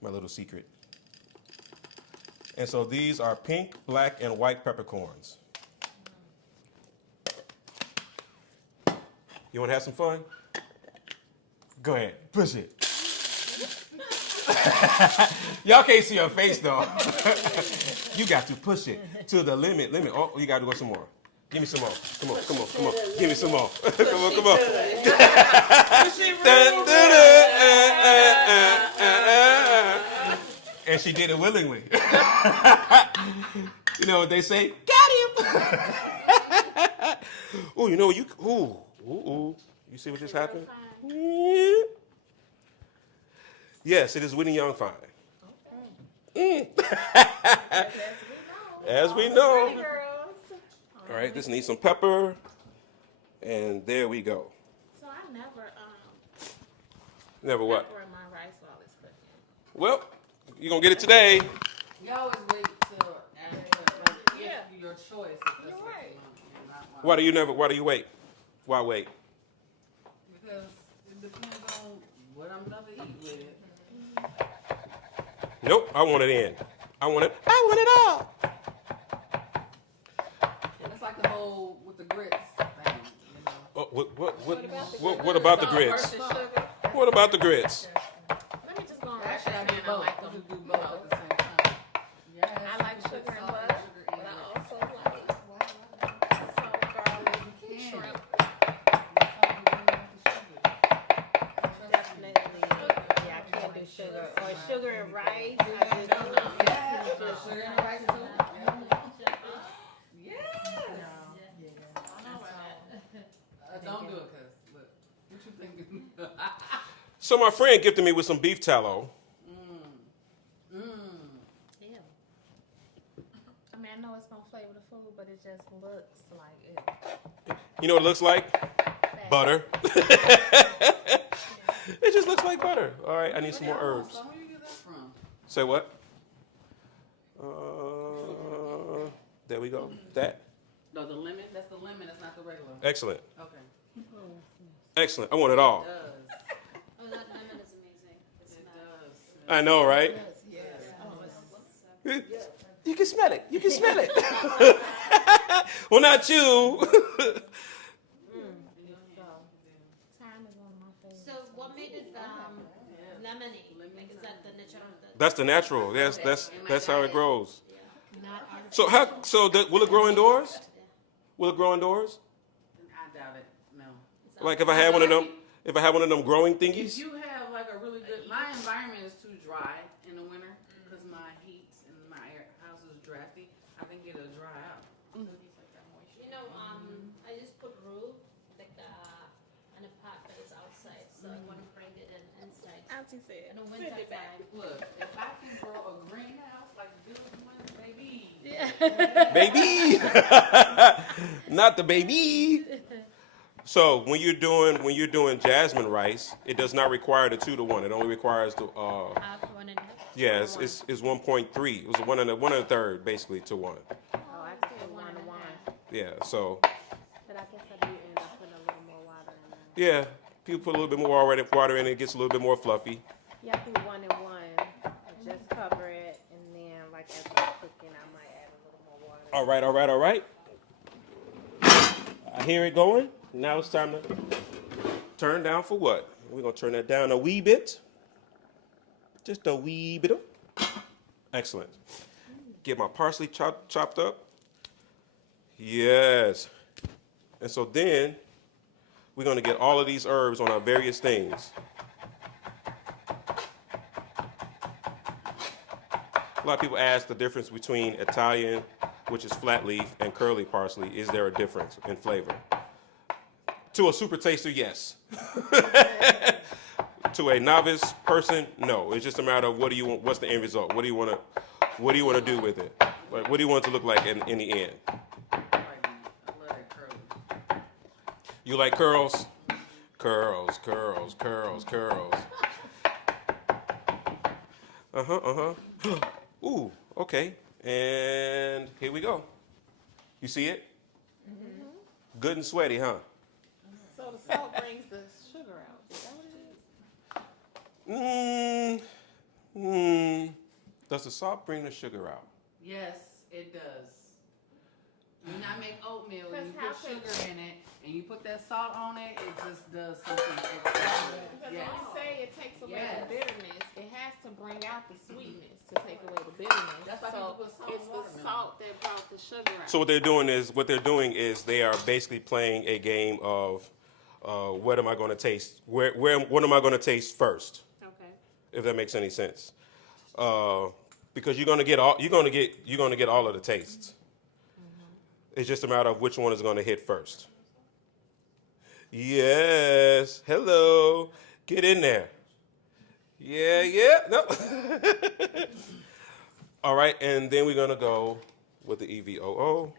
My little secret. And so these are pink, black, and white peppercorns. You want to have some fun? Go ahead, push it. Y'all can't see her face though. You got to push it to the limit. Oh, you got to go some more. Give me some more. Come on. Give me some more. Come on. And she did it willingly. You know what they say? Got him. Oh, you know you. Ooh. You see what just happened? Yes, it is Whitney Young fine. As we know. Ready, girls. All right, this needs some pepper, and there we go. So I never Never what? pepper in my rice while it's cooking. Well, you're gonna get it today. You always wait till after, Yeah. your choice. You're right. Why do you wait? Why wait? Because it depends on what I'm gonna eat with it. Nope, I want it in. I want it all. And it's like the whole with the grits thing, you know. Oh, what about the grits? Versus sugar. What about the grits? Let me just go on record Actually, I saying do I both. like You them. can do both at the same time. Yes, I like you put sugar and salt butter, sugar but in I it. also like salt, garlic, shrimp. Some people So my friend gifted me with some beef tallow. Ew. I mean, I know it's gonna flavor the food, but it just looks like it. You know what it looks like? Butter. It just looks like butter. All right, I need some more herbs. So where you get that from? Say what? There we go. That. No, the lemon. That's the lemon. That's not the regular. Excellent. Okay. Excellent. I want it all. It does. Oh, that lemon is amazing. The It smell. does. I know, right? Yes. You can smell it. You can smell it. Well, not you. Thyme is one of my favorites. So what made it lemony? Like, is that the nature of the? That's the natural. That's how it grows. Not artificial. Will it grow indoors? Will it grow indoors? I doubt it. No. Like if I had one of them growing If thingies? you have like a really good, my environment is too dry in the winter because my heat and my house is drafty. I think it'll dry out. You know, I just put roux like in a pot that is outside, so I want to bring it inside. Auntie said, In the send winter it back. time. Look, if I can grow a greenhouse like this one, baby. Yeah. Baby. Not the baby. So when you're doing jasmine rice, it does not require the 2-to-1. It only requires the Half, 1 and a half. yeah, it's 1.3. It was one and a third basically to 1. Oh, I said 1 to 1. Yeah, so But I guess I do end up putting a little more water in there. yeah, people put a little bit more water in it, it gets a little bit more fluffy. Yeah, I do 1 and 1. I just cover it, and then, like, as I'm cooking, I might add a little more water. All right. I hear it going. Now it's time to turn down for what? We're gonna turn that down a wee bit. Just a wee bit. Excellent. Get my parsley chopped up. Yes. And so then we're gonna get all of these herbs on our various things. A lot of people ask the difference between Italian, which is flat leaf, and curly parsley. Is there a difference in flavor? To a super taster, yes. To a novice person, no. It's just a matter of what's the end result? What do you want to do with it? Like, what do you want it to look like in the end? I love that curly. You like curls? Curls, curls, curls, curls. Ooh, okay. And here we go. You see it? Mm-hmm. Good and sweaty, huh? So the salt brings the sugar out. Is that what it is? Does the salt bring the sugar out? Yes, it does. When I make oatmeal and you Because put how could- sugar in it and you put that salt on it, it just does something extra. Because Yes. when you say it takes away Yes. the bitterness, it has to bring out the sweetness to take away the bitterness. That's why so people put salt in it's the watermelon. salt that brought the sugar out. So what they're doing is they are basically playing a game of what am I going to taste? What am I going to taste first? Okay. If that makes any sense, because you're going to get all of the tastes. It's just a matter of which one is going to hit first. Yes. Hello. Get in there. Yeah. No. All right, and then we're going to go with the EVOO.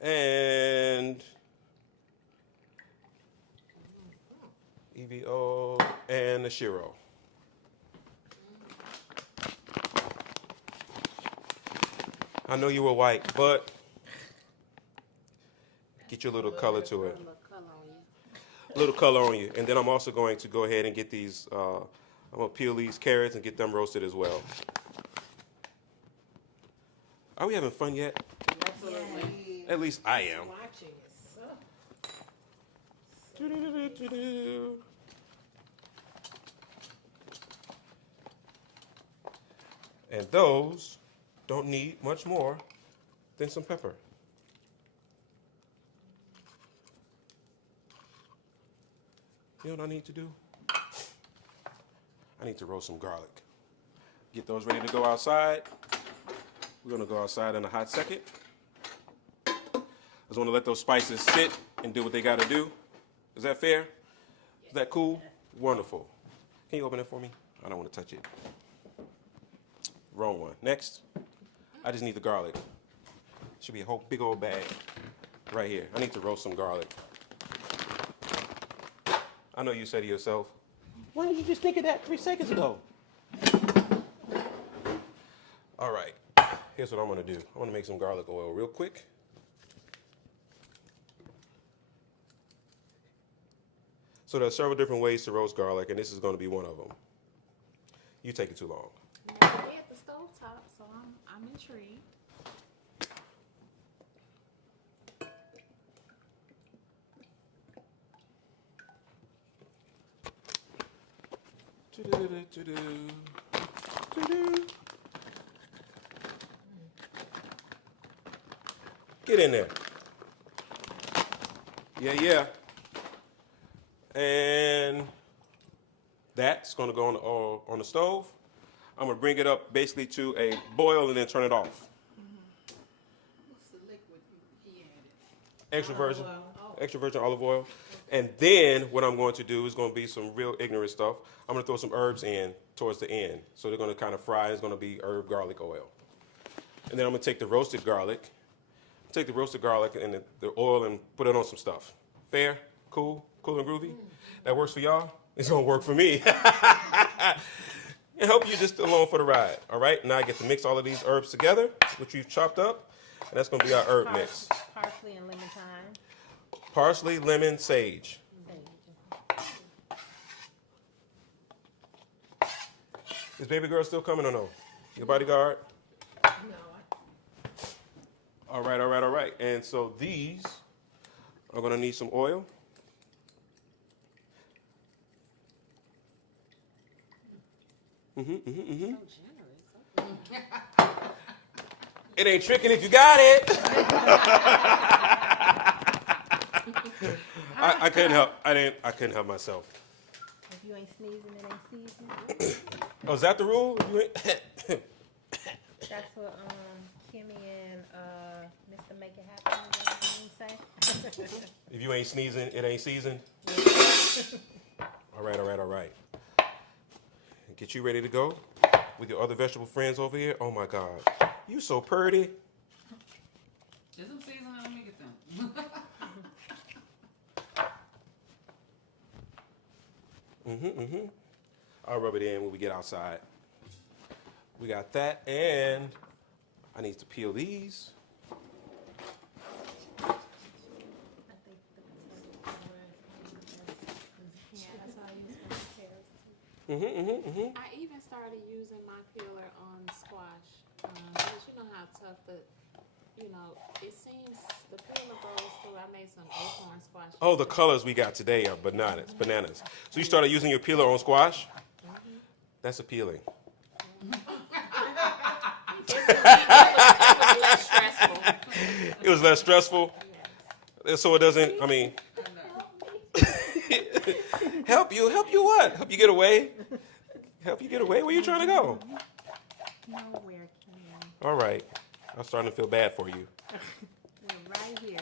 And EVO and the Shiro. I know you were white, but get your little color to it. A little color on you. Little color on you. And then I'm also going to go ahead and get these, I'm going to peel these carrots and get them roasted as well. Are we having fun yet? Absolutely. At least I am. Watching it. So. Do-do-do-do-do. And those don't need much more than some pepper. You know what I need to do? I need to roast some garlic. Get those ready to go outside. We're gonna go outside in a hot second. I just wanna let those spices sit and do what they got to do. Is that fair? Is that cool? Wonderful. Can you open it for me? I don't want to touch it. Wrong one. Next. I just need the garlic. Should be a whole big old bag right here. I need to roast some garlic. I know you said to yourself, why didn't you just think of that 3 seconds ago? All right. Here's what I'm going to do. I want to make some garlic oil real quick. So there are several different ways to roast garlic, and this is going to be one of them. You take it too long. Never did the stove top, so I'm intrigued. Get in there. Yeah. And that's going to go on the stove. I'm going to bring it up basically to a boil and then turn it off. What's the liquid he added? Extra virgin olive oil. And then what I'm going to do is going to be some real ignorant stuff. I'm going to throw some herbs in towards the end. So they're going to kind of fry. It's going to be herb garlic oil. And then I'm going to take the roasted garlic. Take the roasted garlic and the oil and put it on some stuff. Fair? Cool? Cool and groovy? That works for y'all? It's going to work for me. And hope you're just along for the ride. All right? Now I get to mix all of these herbs together, which we've chopped up. And that's going to be our herb mix. Parsley and lemon thyme. Parsley, lemon, sage. Is baby girl still coming or no? Your bodyguard? No. All right. And so these are going to need some oil. It ain't tricking if you got it. I couldn't help. I couldn't help myself. If you ain't sneezing, it ain't seasoning. Oh, is that the rule? That's what Kimmy and Mr. Make It Happen say. If you ain't sneezing, it ain't seasoned. All right. Get you ready to go with your other vegetable friends over here. Oh my God, you so pretty. There's some seasoning. Let me get them. I'll rub it in when we get outside. We got that, and I need to peel these. I even started using my peeler on squash. Because you know how tough it seems the peeler goes through. I made some acorn squash. Oh, the colors we got today are bananas. So you started using your peeler on squash? That's appealing. It was less stressful. So it doesn't, help you what? Help you get away? Help you get away? Where you trying to go? Nowhere, Kim. All right. I'm starting to feel bad for you. We're right here.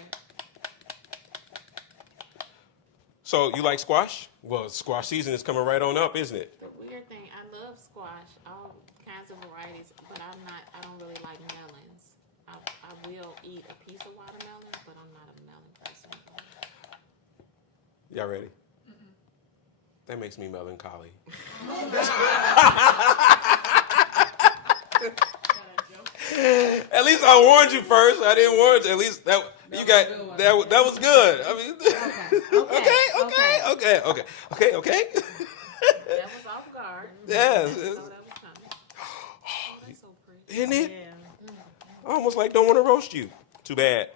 So So you like squash? Well, squash season is coming right on up, isn't it? the weird thing, I love squash, all kinds of varieties, but I don't really like melons. I will eat a piece of watermelon, but I'm not a melon person. Y'all ready? That makes me melancholy. At least I warned you first. I didn't warn you. At least that you got that was good. I mean, okay. That was off guard. Yes. I didn't know that was coming. Oh, that's so pretty. Isn't it? Yeah. Almost like don't want to roast you. Too bad.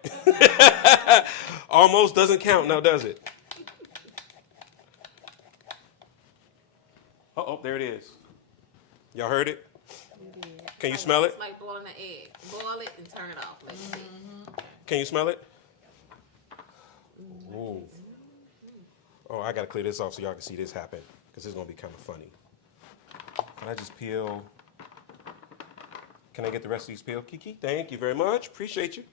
Almost doesn't count now, does it? Oh, there it is. Y'all heard it? Can you smell it? It's like boiling an egg. Boil it and turn it off. Let me see. Can you smell it? Ooh. Oh, I gotta clear this off so y'all can see this happen, because it's gonna be kind of funny. Can I just peel? Can I get the rest of these peeled? Kiki, thank you very much. Appreciate you.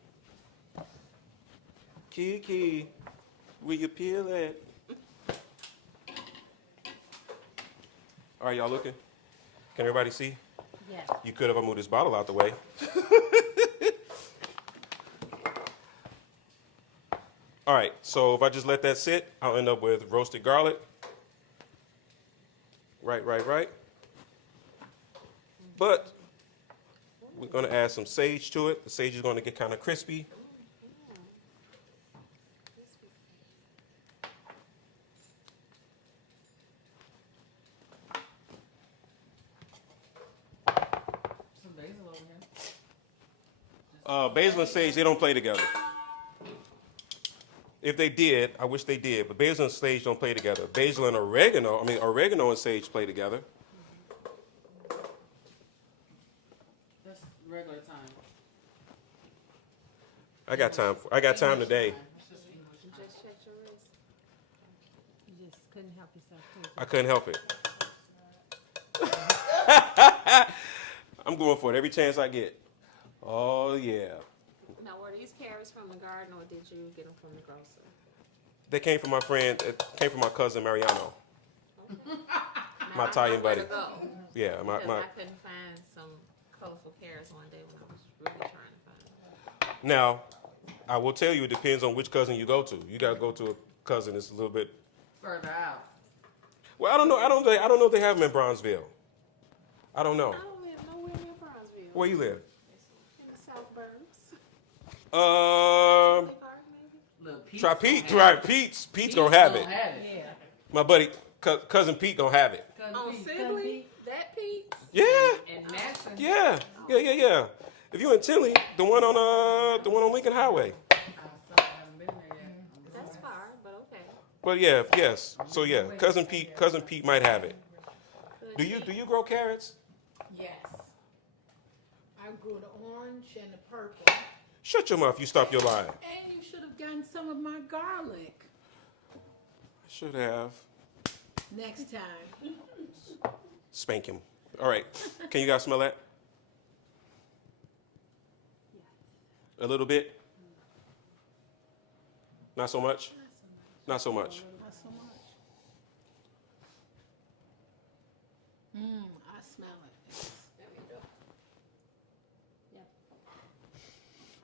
Kiki. Will you peel it? All right, y'all looking? Can everybody see? Yeah. You could if I moved this bottle out the way. All right, so if I just let that sit, I'll end up with roasted garlic. Right. But we're gonna add some sage to it. The sage is gonna get kind of crispy. Some basil over here. Basil and sage, they don't play together. If they did, I wish they did, but basil and sage don't play together. Basil and oregano, oregano and sage play together. That's regular time. I got time today. That's just English time. Just check your wrist. You just couldn't help yourself. I couldn't help it. I'm going for it every chance I get. Oh, yeah. Now, were these carrots from the garden or did you get them from the grocer? They came from my friend, it came from my cousin Mariano. My Italian buddy. Yeah, Because my. I couldn't find some colorful carrots one day when I was really trying to find them. Now, I will tell you, it depends on which cousin you go to. You got to go to a cousin that's a little bit. Further out. Well, I don't know. I don't know if they have them in Bronzeville. I don't know. I don't live nowhere near Bronzeville. Where you live? In the South Burbs. Um, Park, maybe? Look, Pete's try gonna Pete. have Try it. Pete's gonna have it. Yeah. My buddy, cousin Pete gonna have it. On Sibley? That Pete? Yeah, And Madison. yeah. If you're in Tinley, the one on Lincoln Highway. I still haven't been there yet. That's far, but okay. But yeah, yes. So yeah, cousin Pete might have it. Do you grow carrots? Yes. I grew the orange and the purple. Shut your mouth. You stop your line. And you should have gotten some of my garlic Should have. next time. Spank him. All right. Can you guys smell that? A little bit? Not so much? Not so much. Not so much. I smell it. There we go.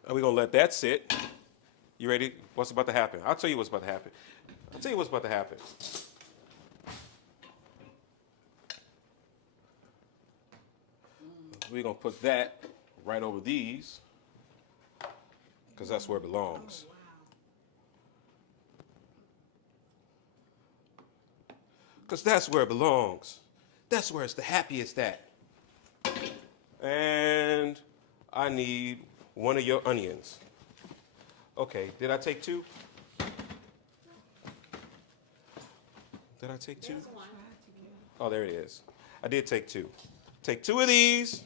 Are we going to let that sit? You ready? What's about to happen? I'll tell you what's about to happen. We're going to put that right over these because that's where it belongs. Because that's where it belongs. That's where it's the happiest at. And I need one of your onions. Okay, did I take two? Did I take two? There's one. Oh, there it is. I did take two. Take two of these.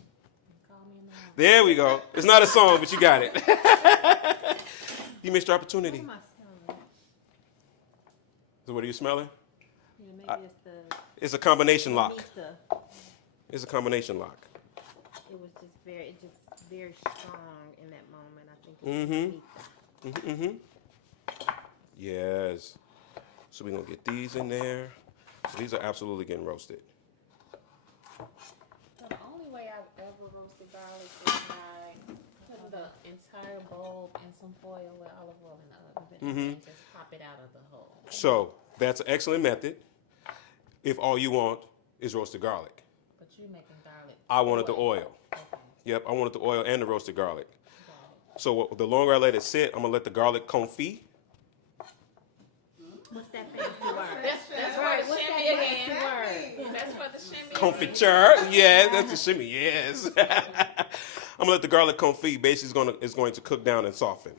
Call me now. There we go. It's not a song, but you got it. You missed your opportunity. What am I smelling? So what are you smelling? Yeah, maybe it's the It's a combination lock. Mita. It's a combination lock. It was just very strong in that moment. I think it was Mita. Yes. So we're going to get these in there. So these are absolutely getting roasted. So the only way I've ever roasted garlic is by putting the entire bulb in some foil with olive oil in the oven and then just pop it out of the hole. So that's an excellent method if all you want is roasted garlic. But you making garlic. I wanted the oil. Okay, Yep, I wanted the oil and the roasted garlic. got it. So the longer I let it sit, I'm going to let the garlic confit. What's that fancy word? That's for the shimmy again. That's for the shimmy. Confiture. Yeah, that's the shimmy. Yes. I'm going to let the garlic confit. Basically, it's going to cook down and soften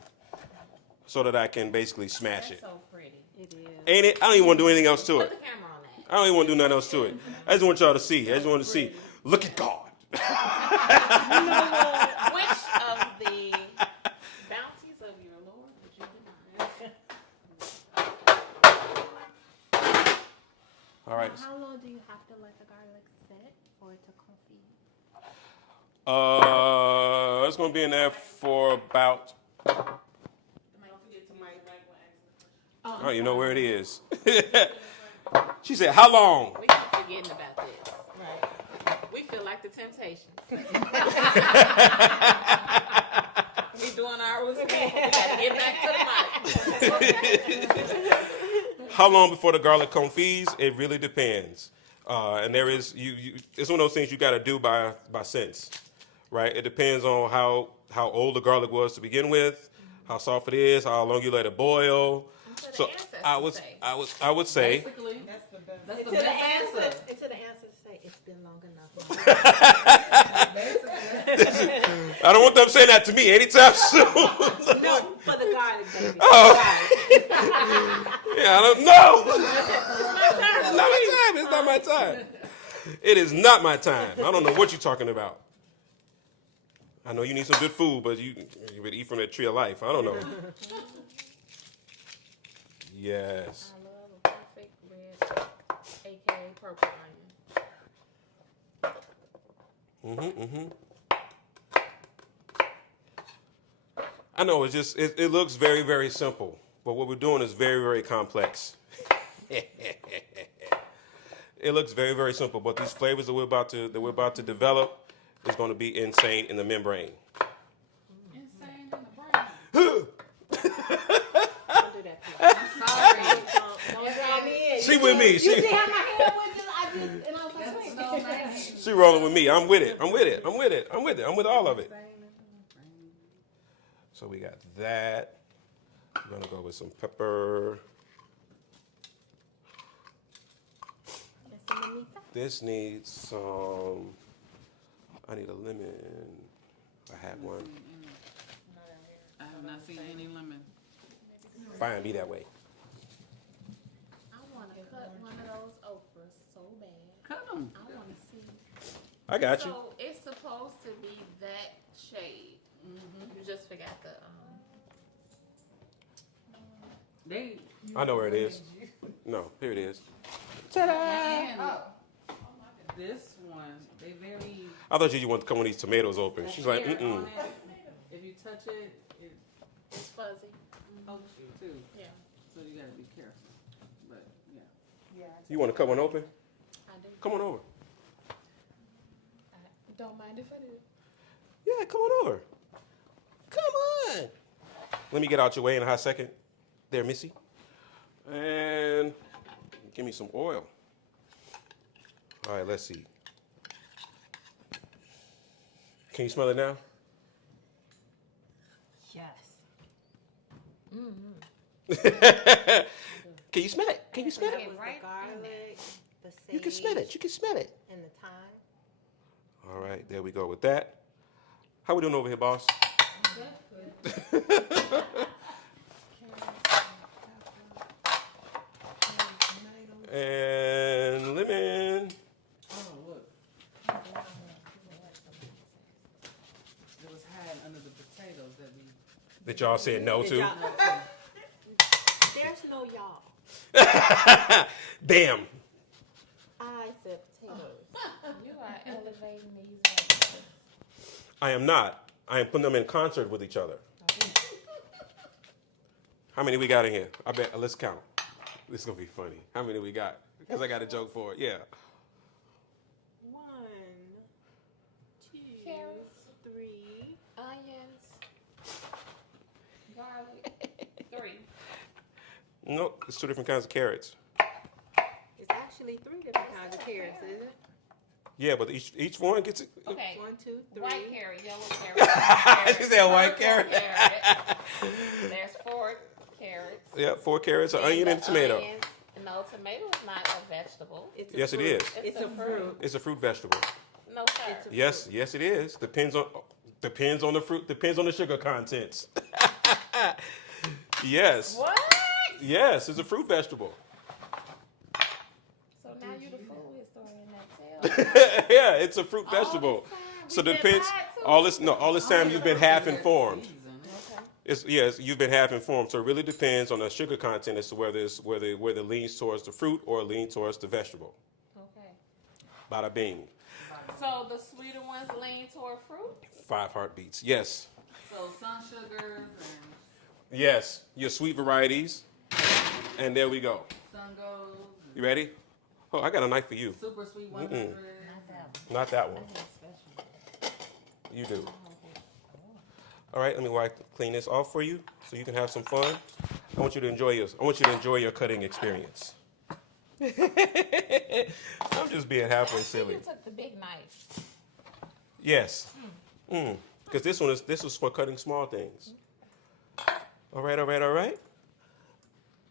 so that I can basically smash That's it. so pretty. It is. Ain't it? I don't even want to do anything else to Put it. the camera on that. I don't even want to do nothing else to it. I just want y'all to see. I just want to see. Look at God. Which of the bounties of your Lord would you deny? All right. How long do you have to let the garlic sit for it to confit? It's going to be in there for about. Don't forget to use the right one. Oh, I don't even know where it is. She said, how long? We keep forgetting about this. Right. We feel like the Temptations. We doing ours. We gotta get back to the mic. How long before the garlic confits? It really depends. And there is it's one of those things you got to do by sense, right? It depends on how old the garlic was to begin with, how soft it is, how long you let it boil. So I would say Basically, That's the best. that's the Until best the answer. answer. Until the answer say it's been long enough. I don't want them saying that to me anytime soon. No, for the garlic, baby. Oh. Garlic. Yeah, I don't know. It's not my time. It is not my time. I don't know what you're talking about. I know you need some good food, but you would eat from that tree of life. I don't know. Yes. I love a perfect red, aka purple onion. I know it looks very, very simple, but what we're doing is very, very complex. It looks very, very simple, but these flavors that we're about to develop is going to be insane in the membrane. Insane in the brain. Don't do that. Sorry. Don't draw me in. She with me. You see how my hand went and I was like, wait. So nice. She rolling with me. I'm with it. I'm with all of it. So we got that. We're gonna go with some pepper. This needs some. I need a lemon. I had one. I have not seen any lemon. Fine, be that way. I want to cut one of those okras so bad. Cut them. I want to see. I got you. So it's supposed to be that shade. You just forgot the. They. I know where it is. No, here it is. And this one, they very. I thought you wanted to come with these tomatoes open. She's like, hair mm-mm. on it. If you touch it, it It's fuzzy. pokes you too. Yeah, So you gotta be careful. But yeah. You want to cut one open? I do. Come on over. Don't mind if I do. Yeah, come on over. Come on. Let me get out your way in a hot second. There, Missy. And give me some oil. All right, let's see. Can you smell it now? Yes. Can you smell it? Can you smell That it? was the garlic, the sage, You can smell it. You can smell it. and the thyme. All right, there we go with that. How we doing over here, boss? And lemon. Oh look. It was hiding under the potatoes that we. That y'all said no Did to. y'all- There's no y'all. Damn. I said potatoes. You are elevating these. I am not. I am putting them in concert with each other. How many we got in here? I bet. Let's count. This is gonna be funny. How many we got? Because I got a joke for it. Yeah. 1, 2, Carrots. 3. Onions, garlic, 3. Nope. It's 2 different kinds of carrots. It's actually 3 different kinds of carrots, isn't it? Yeah, but each one gets it. Okay. 1, 2, 3. White carrot, yellow carrot. She said white purple carrot. There's 4 carrots. Yeah, 4 carrots, an onion, and a tomato. Onions. No, tomato is not a vegetable. It's a Yes, it fruit. is. It's a fruit. It's a fruit vegetable. No, sir. It's a Yes, yes, it is. Depends on the fruit. Depends on the sugar contents. Yes. What? Yes, it's a fruit vegetable. So now you the food historian that tells. Yeah, it's a fruit All vegetable. this time So we it depends. been lied to. All this time you've been half informed. Season. Okay. You've been half informed. So it really depends on the sugar content as to whether it leans towards the fruit or leans towards the vegetable. Okay. Bada bing. So the sweeter ones lean toward fruit? 5 heartbeats. Yes. So sun sugars and Yes. Your sweet varieties. And there we go. Sun goes. You ready? Oh, I got a knife for you. Super sweet 100. Not that one. You do. All right, let me clean this off for you so you can have some fun. I want you to enjoy your cutting experience. I'm just being halfway silly. You took the big knife. Yes. Because this is for cutting small things. All right.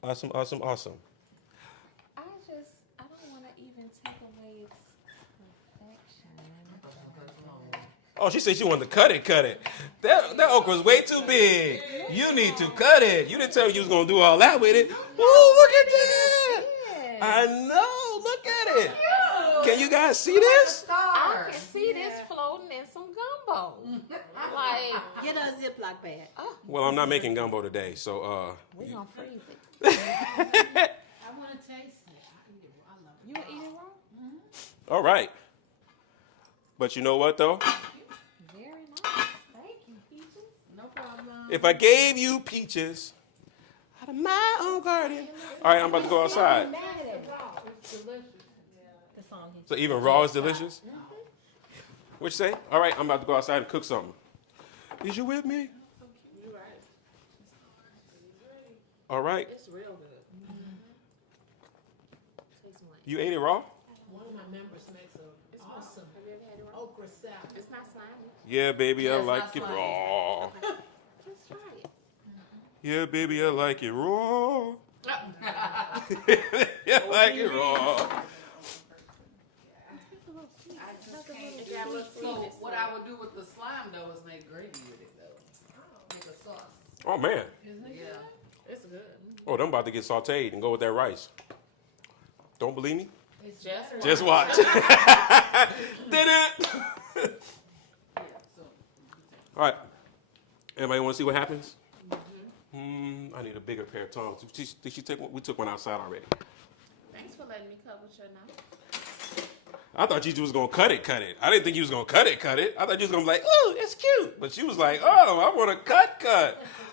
Awesome. I don't want to even take away its perfection. Oh, she said she wanted to cut it. That okra's way too big. You need to cut it. You didn't tell me you was going to do all that with it. Oh, look at that. I know. Look at it. Can you guys see this? I can see this floating in some gumbo. Like, Get a Ziploc bag. Well, I'm not making gumbo today, so we're going to freeze it. I want to taste it. I love it. You would eat it raw? all right. But you know what though? Very nice. Thank you, Peaches. No problem. If I gave you peaches out of my own garden. All right, I'm about to go outside. It's delicious. The song he So even raw is delicious? What you say? All right, I'm about to go outside and cook something. Is you with me? You're right. All right. It's real good. Taste one. You ate it raw? One of my members makes a awesome Have you ever had it raw? okra salad. It's not slimy. Yeah, baby, I Yeah, it's like not it slimy. raw. Just try it. Yeah, baby, I like it raw. Yeah, I like it raw. I just can't. It got a little So sweetness. what I would do with the slime though is make gravy with it though. Make a sauce. Oh man. Yeah. It's good. Oh, them about to get sauteed and go with that rice. Don't believe me? Just Just watch. Did it? Yeah. So All right. Everybody want to see what happens? I need a bigger pair of tongs. Did she take one? We took one outside already. Thanks for letting me cut with your knife. I thought you was gonna cut it. I didn't think you was gonna cut it. I thought you was gonna be like, "Ooh, it's cute," but she was like, "Oh, I want to cut."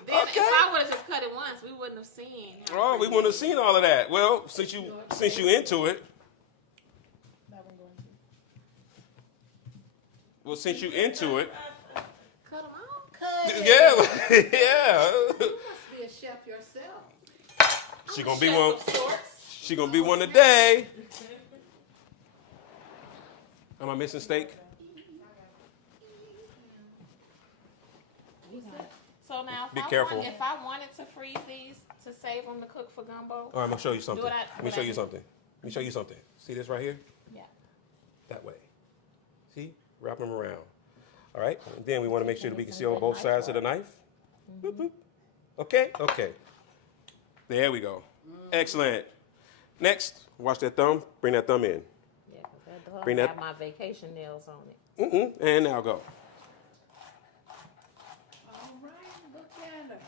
Then Okay. if I would have just cut it once, we wouldn't have seen. how Oh, we pretty wouldn't it have seen all of that. Well, since you into it. Well, since you into it, is. Cut them out. yeah, yeah. You must be a chef yourself. She gonna be Chef one. of sorts. She gonna be one today. Am I missing steak? So now, Be careful. If I wanted to freeze these to save them to cook for gumbo, All right, I'm gonna show you something. Do what Let me show you something. Let me show you something. See this right here? yeah. That way. See? Wrap them around. All right? And then we want to make sure that we can see on both sides of the knife. Boop, boop. Okay? Okay. There we go. Excellent. Next, watch that thumb. Bring that thumb in. Yeah, because that dog Bring that- got my vacation nails on it. And now go. All right, look at her.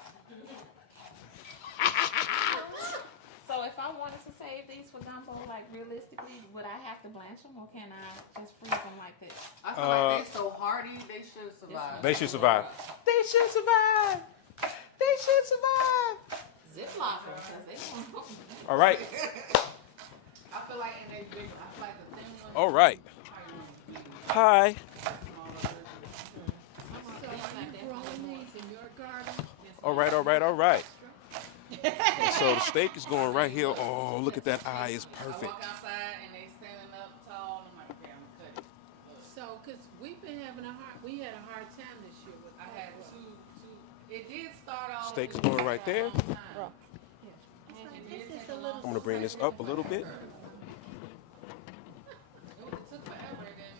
So if I wanted to save these for gumbo, like realistically, would I have to blanch them or can I just freeze them like this? I feel like they're so hardy, they should survive. They should survive. They should survive. They should survive. Ziploc them because they won't. All right. I feel like in they big, I feel like the thin ones. All right. Hi. So are you growing these in your garden? All right. So the steak is going right here. Oh, look at that eye. It's I perfect. walk outside and they standing up tall. I'm like, okay, I'm gonna cut it. So, because we had a hard time this year with. I had two. It did start off. Steak is going right there. It did This take is a a long little. I'm gonna bring this up a little bit. It took forever. Then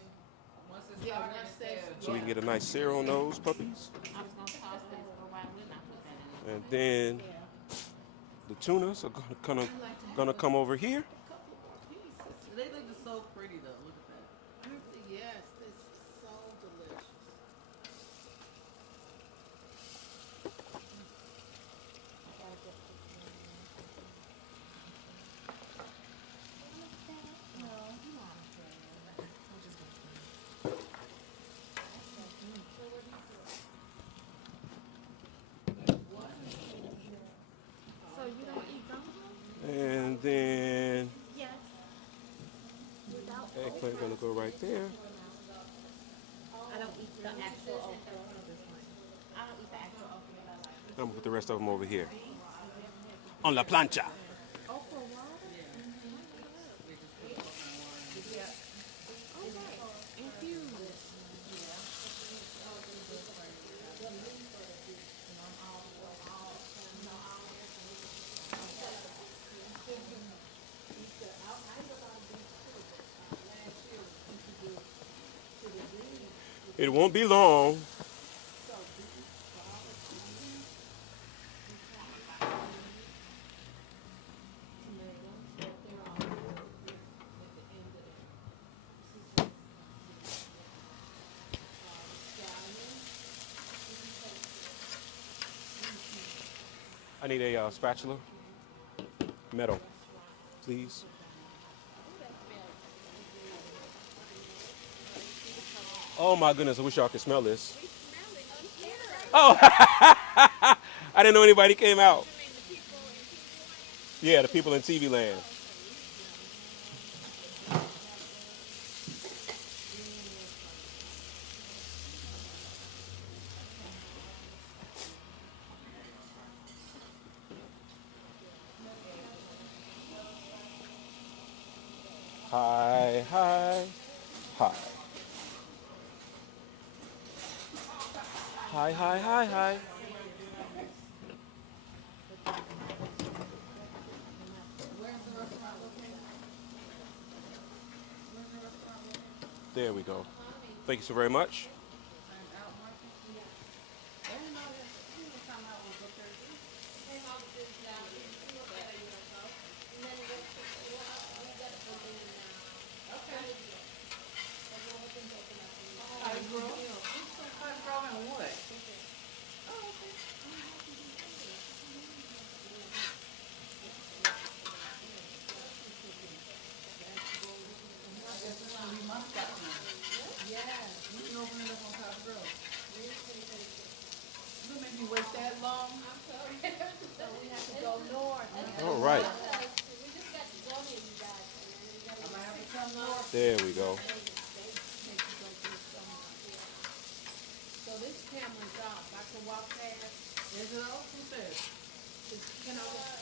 once it Yeah, started, once it they- said, So we can get a nice sear on those puppies. I was going to toss this, but why wouldn't I put that in? And then the tunas are gonna come over here. They look so pretty though. Look at that. Yes, it's so delicious. So you don't eat gumbo? That'll go right there. I don't eat the actual okra. I don't eat the actual okra. I'm gonna put the rest of them over here. On la plancha. Okra water? Okay. Infused. It won't be long. I need a spatula. Metal, please. Oh my goodness, I wish y'all could smell this. Oh, I didn't know anybody came out. Yeah, the people in TV land. Hi, hi, hi. Hi, hi, hi, hi. There we go. Thank you so very much. Growing what? We can open it up on top of the road. You make me wait that long? All right. There we go. So this camera's off. I can walk past. Is it off? Who said? Can I walk?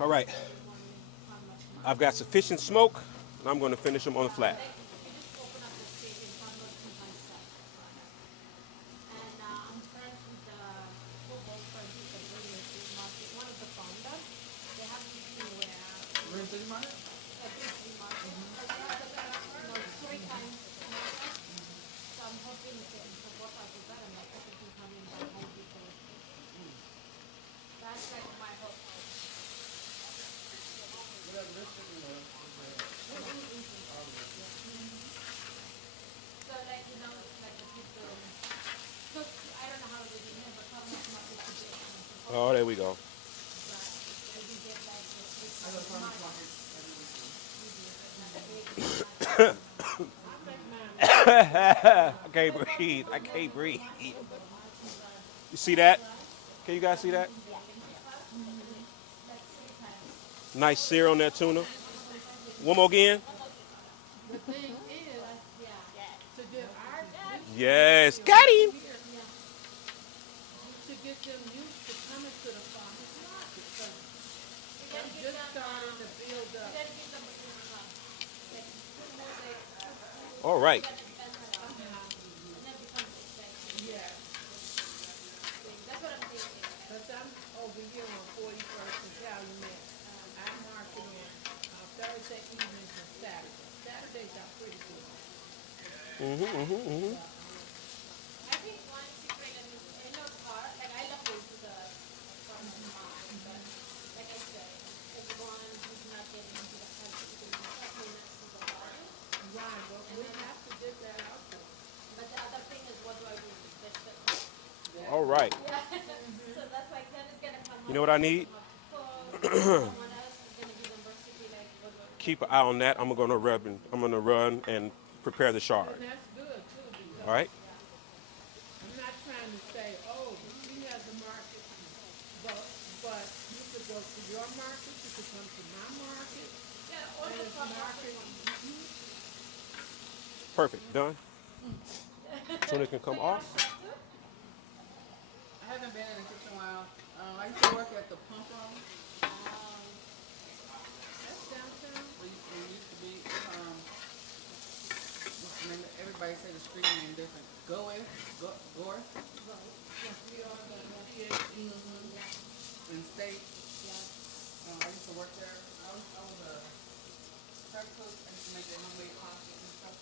All right. I've got sufficient smoke, and I'm going to finish them on the flat. Rinse it, money? Oh, there we go. I can't breathe. I can't breathe. You see that? Can you guys see that? Nice sear on that tuna. One more again. The thing is, to get our Yes. Got him. to get them used to coming to the farmer's market. 'Cause I'm just starting to build up. All right. Because I'm over here on 41st and Calumet. I market on Thursday evenings and Saturdays. Saturdays are pretty good. Right, but we have to get that out there. right. Yeah. So that's why Ken is gonna come You know what I need? someone else is gonna be the varsity like Keep an eye on that. I'm gonna run and prepare the shard. And that's good too, because All right. I'm not trying to say, oh, she has a market, but you could go to your market, you could come to my market, yeah, or and the it's club market. Perfect. Done. Tuna can come off. I haven't been in the kitchen in a while. I used to work at the pump room. That's downtown. It used to be, what's the name? Everybody say the street name different. Gore? In state. I used to work there. I was a prep cook. I used to make that homemade pasta and stuff.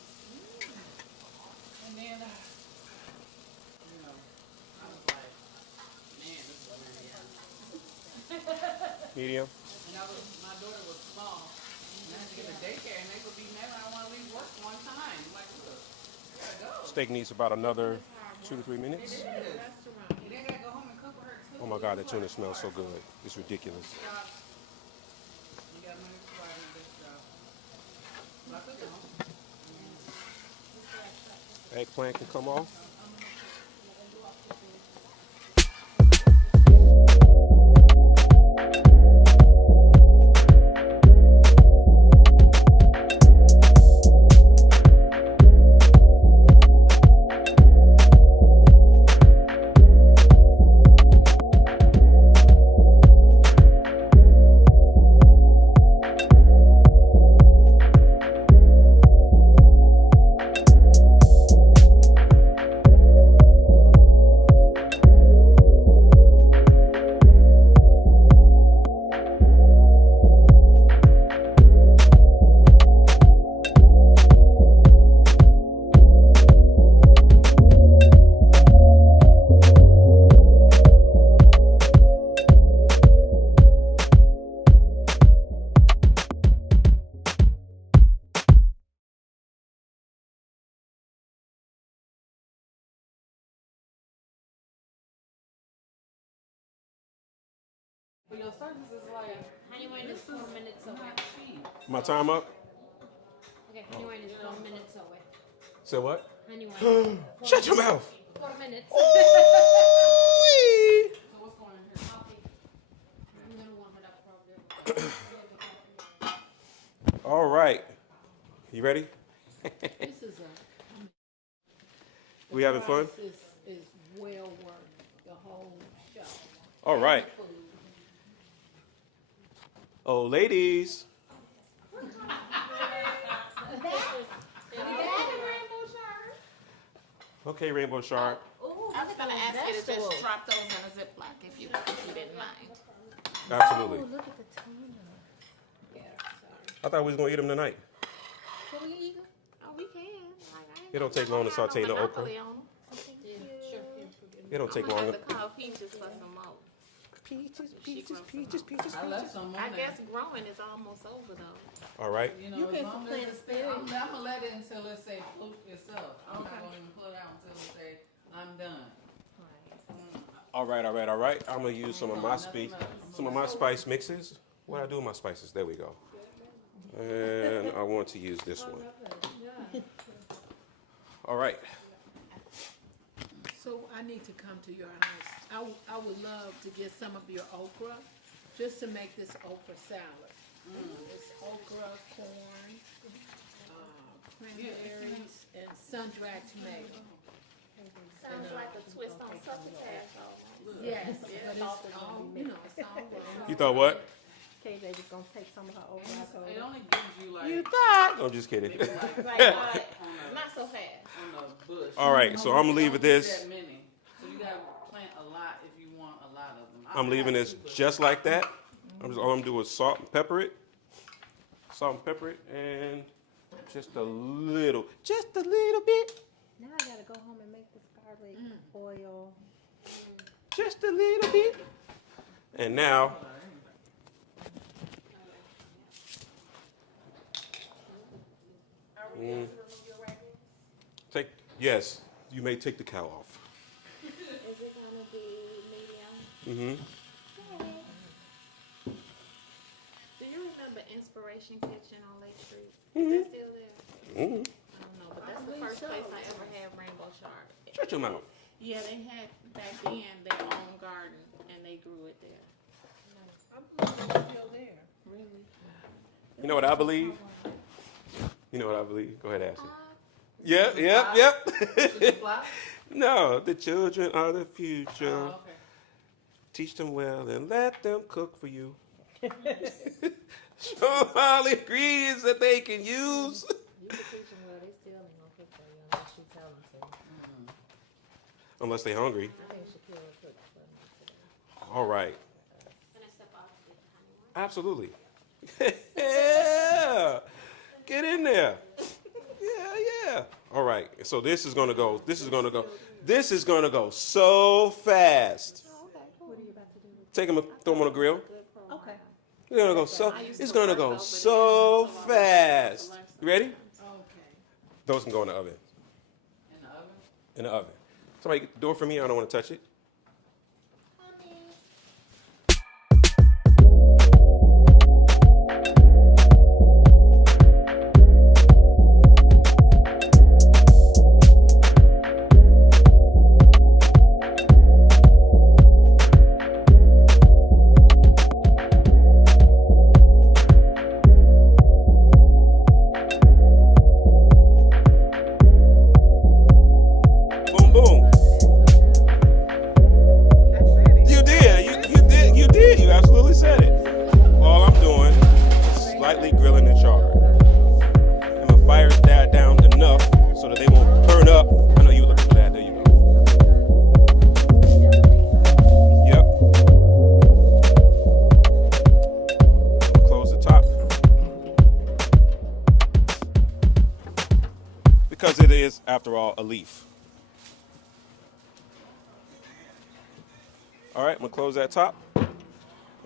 And then, I was like, man, this is really Medium. And my daughter was small. And I had to get a daycare, and they would be mad when I want to leave work one time. I'm like, look, I gotta go. Steak needs about another 2 to 3 minutes. And then I gotta go home and cook for her too. Oh my God, that tuna smells so good. It's ridiculous. You got money to buy this job. So I took it home. Eggplant can come off. But your service is like, honey wine is 4 minutes away. not cheap. My time up? Okay, honey wine is 4 minutes away. Say what? Honey wine. Shut your mouth. 4 minutes. So what's going on here? Coffee. I'm gonna warm it up probably. All right. You ready? This is We having fun? This is well worth the whole show. All right. Food. Oh, ladies. Okay, Rainbow Shark. I was gonna ask you to just drop those in a Ziploc if you didn't mind. Absolutely. Look at the tuna. I thought we was gonna eat them tonight. Can we eat them? Oh, we can. Like, I ain't It don't got take long to no saute the okra. monopoly on 'em. Yeah, sure. It don't take I'm gonna long. have to call Peaches for some more. Peaches, peaches, peaches, peaches. I left some on I there. guess growing is almost over though. All right. You know, You as can long plant as it's spirit. I'm gonna let it until it say flute itself. I'm not gonna even pull it out until it say I'm done. All right. I'm gonna use some of my spice mixes. What I do with my spices? There we go. And I want to use this one. All right. So I need to come to your house. I would love to get some of your okra, just to make this okra salad. It's okra, corn, cranberries, and sun-dried tomato. Sounds like a twist on succotash almost. Yes, but it's all, it's all raw. You thought what? KJ just gonna take some of her over. I told It her. only gives you like You thought? I'm just kidding. maybe like Not so fast. on the bush. All right, so I'm gonna leave it this. That many. So you gotta plant a lot if you want a lot of them. I'm leaving this just like that. All I'm gonna do is salt and pepper it. Salt and pepper it, and just a little bit. Now I gotta go home and make this garlic oil. Just a little bit. And now, yes, you may take the cow off. Is it gonna be Mm-hmm. Do you remember Inspiration Kitchen on Lake Street? Is that still there? Mm-hmm. I don't know, but that's the first place I ever had rainbow chard. Shut your mouth. Yeah, they had back then their own garden and they grew it there. I believe it's still there. Really? You know what I believe? You know what I believe? Go ahead, Ashley. Uh, Yep, yep, Did you yep. fly? No, the children are the future. Oh, okay. Teach them well and let them cook for you. Show all the ingredients that they can use. You can teach them well, they still ain't gonna cook for you unless you tell them to. Unless they're hungry. I think Shaquille will cook for me today. All right. Can I step off to get the honey one? Absolutely. Yeah. Get in there. Yeah, yeah. All right. So this is gonna go so fast. What are you about to do? Take them and throw them on the grill. Okay. It's gonna go so. It's gonna go so fast. You ready? Okay. Those can go in the oven. In the oven? In the oven. Somebody do it for me. I don't want to touch it. Boom, boom. I said it. You did. You did. You absolutely said it. All I'm doing is slightly grilling the char. And my fire's died down enough so that they won't burn up. I know you were looking for that. There you go. Yep. Close the top. Because it is, after all, a leaf. All right, I'm gonna close that top,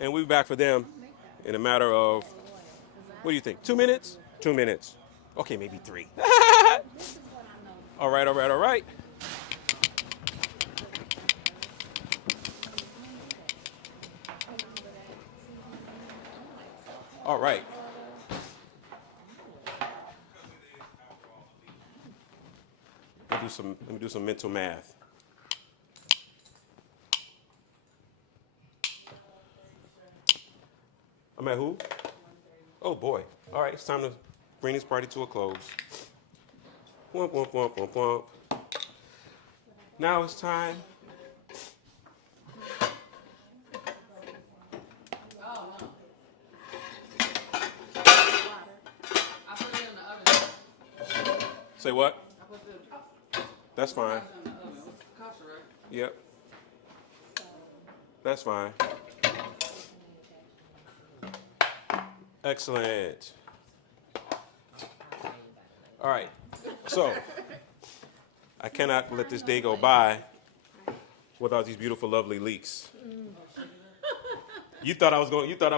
and we'll be back for them in a matter of, what do you think? 2 minutes? 2 minutes. Okay, maybe 3. All right, all right, all right. All right. Let me do some mental math. I'm at who? Oh boy. All right, it's time to bring this party to a close. Womp, womp, womp, womp, womp. Now it's time. Oh, no. I put it in the oven. Say what? I put the That's fine. rice in the oven. What's the kosher, right? Yep. That's fine. Excellent. All right. So, I cannot let this day go by without these beautiful, lovely leeks. You thought I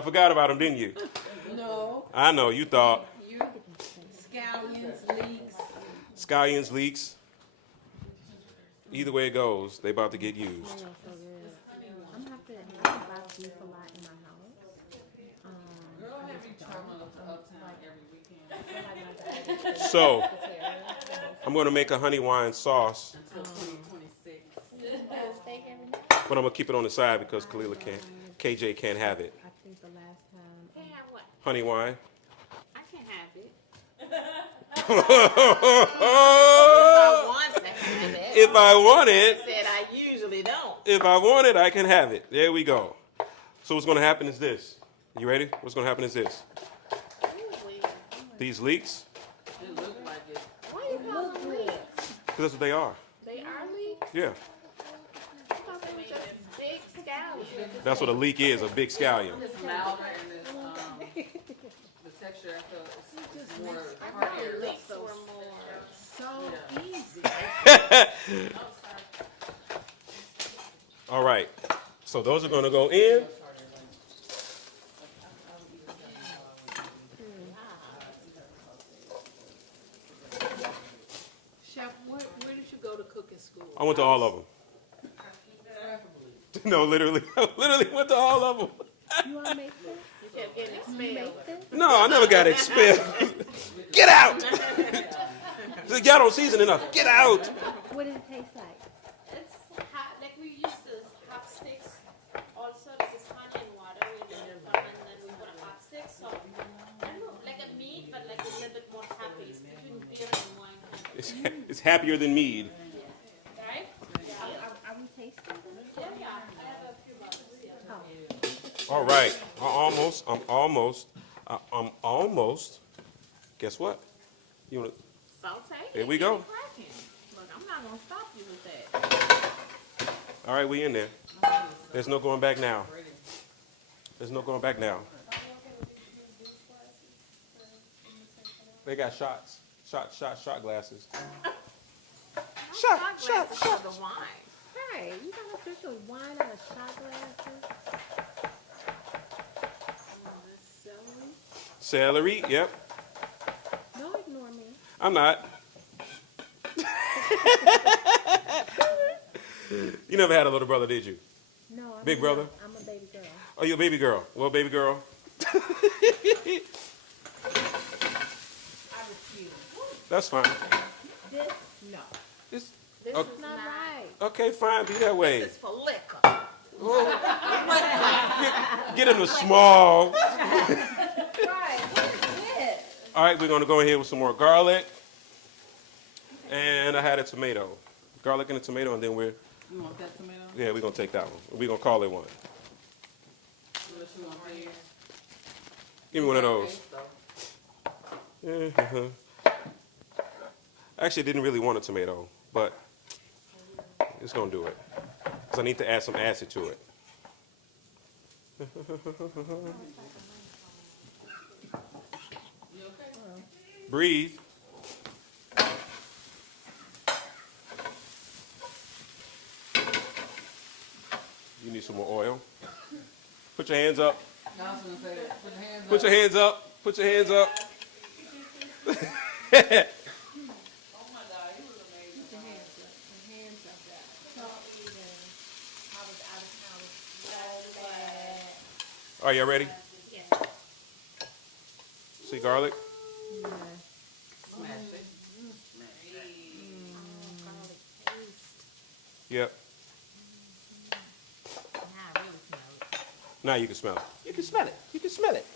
forgot about them, didn't you? No, I know, you thought. you scallions, leeks. Scallions, leeks. Either way it goes, they about to get used. So good. I'm gonna have to buy beef a lot in my house. Girl, I have you traveling up to Uptown every weekend So, I'm going to make a honey wine sauce, until 2026. but I'm going to keep it on the side because KJ can't have it. I think the last time. Can't have what? Honey wine. I can have it. If I want to have it. I want I it, said I usually don't. if I want it, I can have it. There we go. So what's going to happen is this. You ready? What's going to happen is this. These leeks, It looked like it. Why you call them leeks? because that's what they are. They are leeks? Yeah. I thought they were just big scallions. That's what a leek is, a big scallion. It's milder and it's, the texture I feel is more I thought heartier. leeks were more. So easy. All right. So those are going to go in. Chef, where did you go to cooking school? I went to all of them. No, literally, I literally went to all of them. You want to make this? You kept getting You expelled. make this? No, I never got expelled. Get out! Y'all don't season enough. Get out! What does it taste like? It's like we use the hot sticks. Also, this is honey and water. We let it ferment and then we put a hot stick. So, I don't know, like a meat, but like a little bit more happy. It's between beer and wine. It's happier than mead. Right? Are we tasting this? Yeah. I have a few bottles. Yeah. Oh. All right, I'm almost. Guess what? You want to? Saute. Here we go. Cracking. Look, I'm not gonna stop you with that. All right, we in there. There's no going back now. There's no going back now. They got shots. Shot glasses. Shot for the wine. Hey, you gonna drink the wine out of shot glasses? Celery, yep. Don't ignore me. I'm not. You never had a little brother, did you? No, I'm Big brother? I'm a baby girl. Oh, you're a baby girl. Well, baby girl. I refuse. That's fine. This? No. It's, This Okay. is Not not. right. okay, fine. Be that way. This is for liquor. Get in the small. Right. What is this? All right, we're going to go in here with some more garlic. And I had a tomato. Garlic and a tomato, and then You want that tomato? we're going to take that one. We're going to call it one. What you want here? Give me one of those. Uh-huh. Actually, I didn't really want a tomato, but it's going to do it. Because I need to add some acid to it. Breathe. You need some more oil. Put your hands up. No, I was gonna say that. Put your hands Put up. your hands up. Put your hands up. Oh my God, you was amazing. Are you ready? See garlic? Smash it. Yep. Now you can smell it. You can smell it. You can smell it.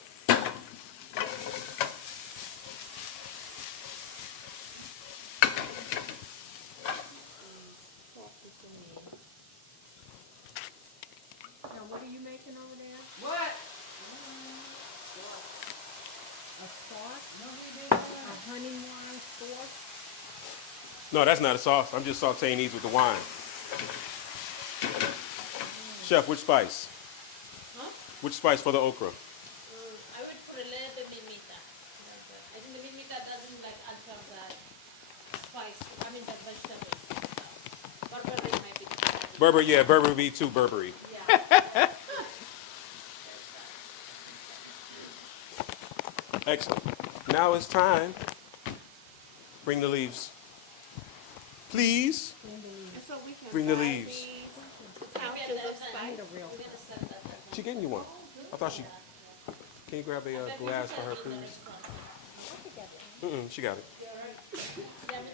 Now, what are you making over there? What? A sauce? A honey wine sauce? No, that's not a sauce. I'm just sauteing these with the wine. Chef, which spice? Huh? Which spice for the okra? I would put a little bit mimita. I think the mimita doesn't like alter that spice. I mean the vegetable. Burberry might be the Berber, yeah, Berber be too Burberry. Yeah. Excellent. Now it's time. Bring the leaves. Please. So we can Bring the fry leaves. these pouches of spice. She getting you one. I thought she. Can you grab a glass for her, please? She got it.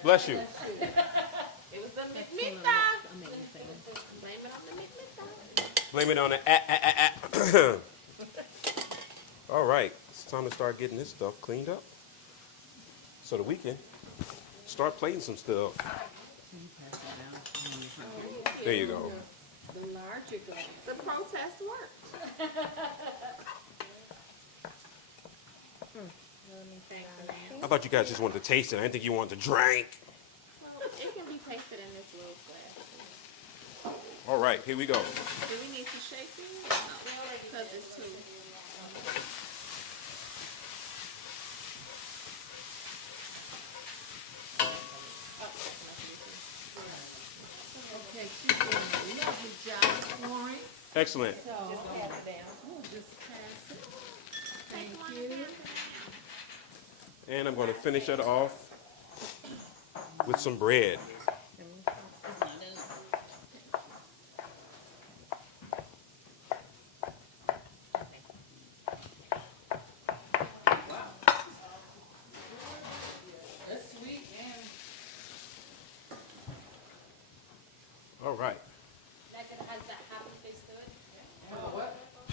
Bless you. It was the mimita. Amazing. Blame it on the mimita. Blame it on the All right. It's time to start getting this stuff cleaned up so that we can start plating some stuff. There you go. The larger glass. The protest worked. I thought you guys just wanted to taste it. I didn't think you wanted to drink. Well, it can be tasted in this little glass. All right, here we go. Do we need to shake these? No, because it's too. Okay, she's doing a lovely job pouring. Excellent. Just pass it. Thank you. And I'm going to finish it off with some bread.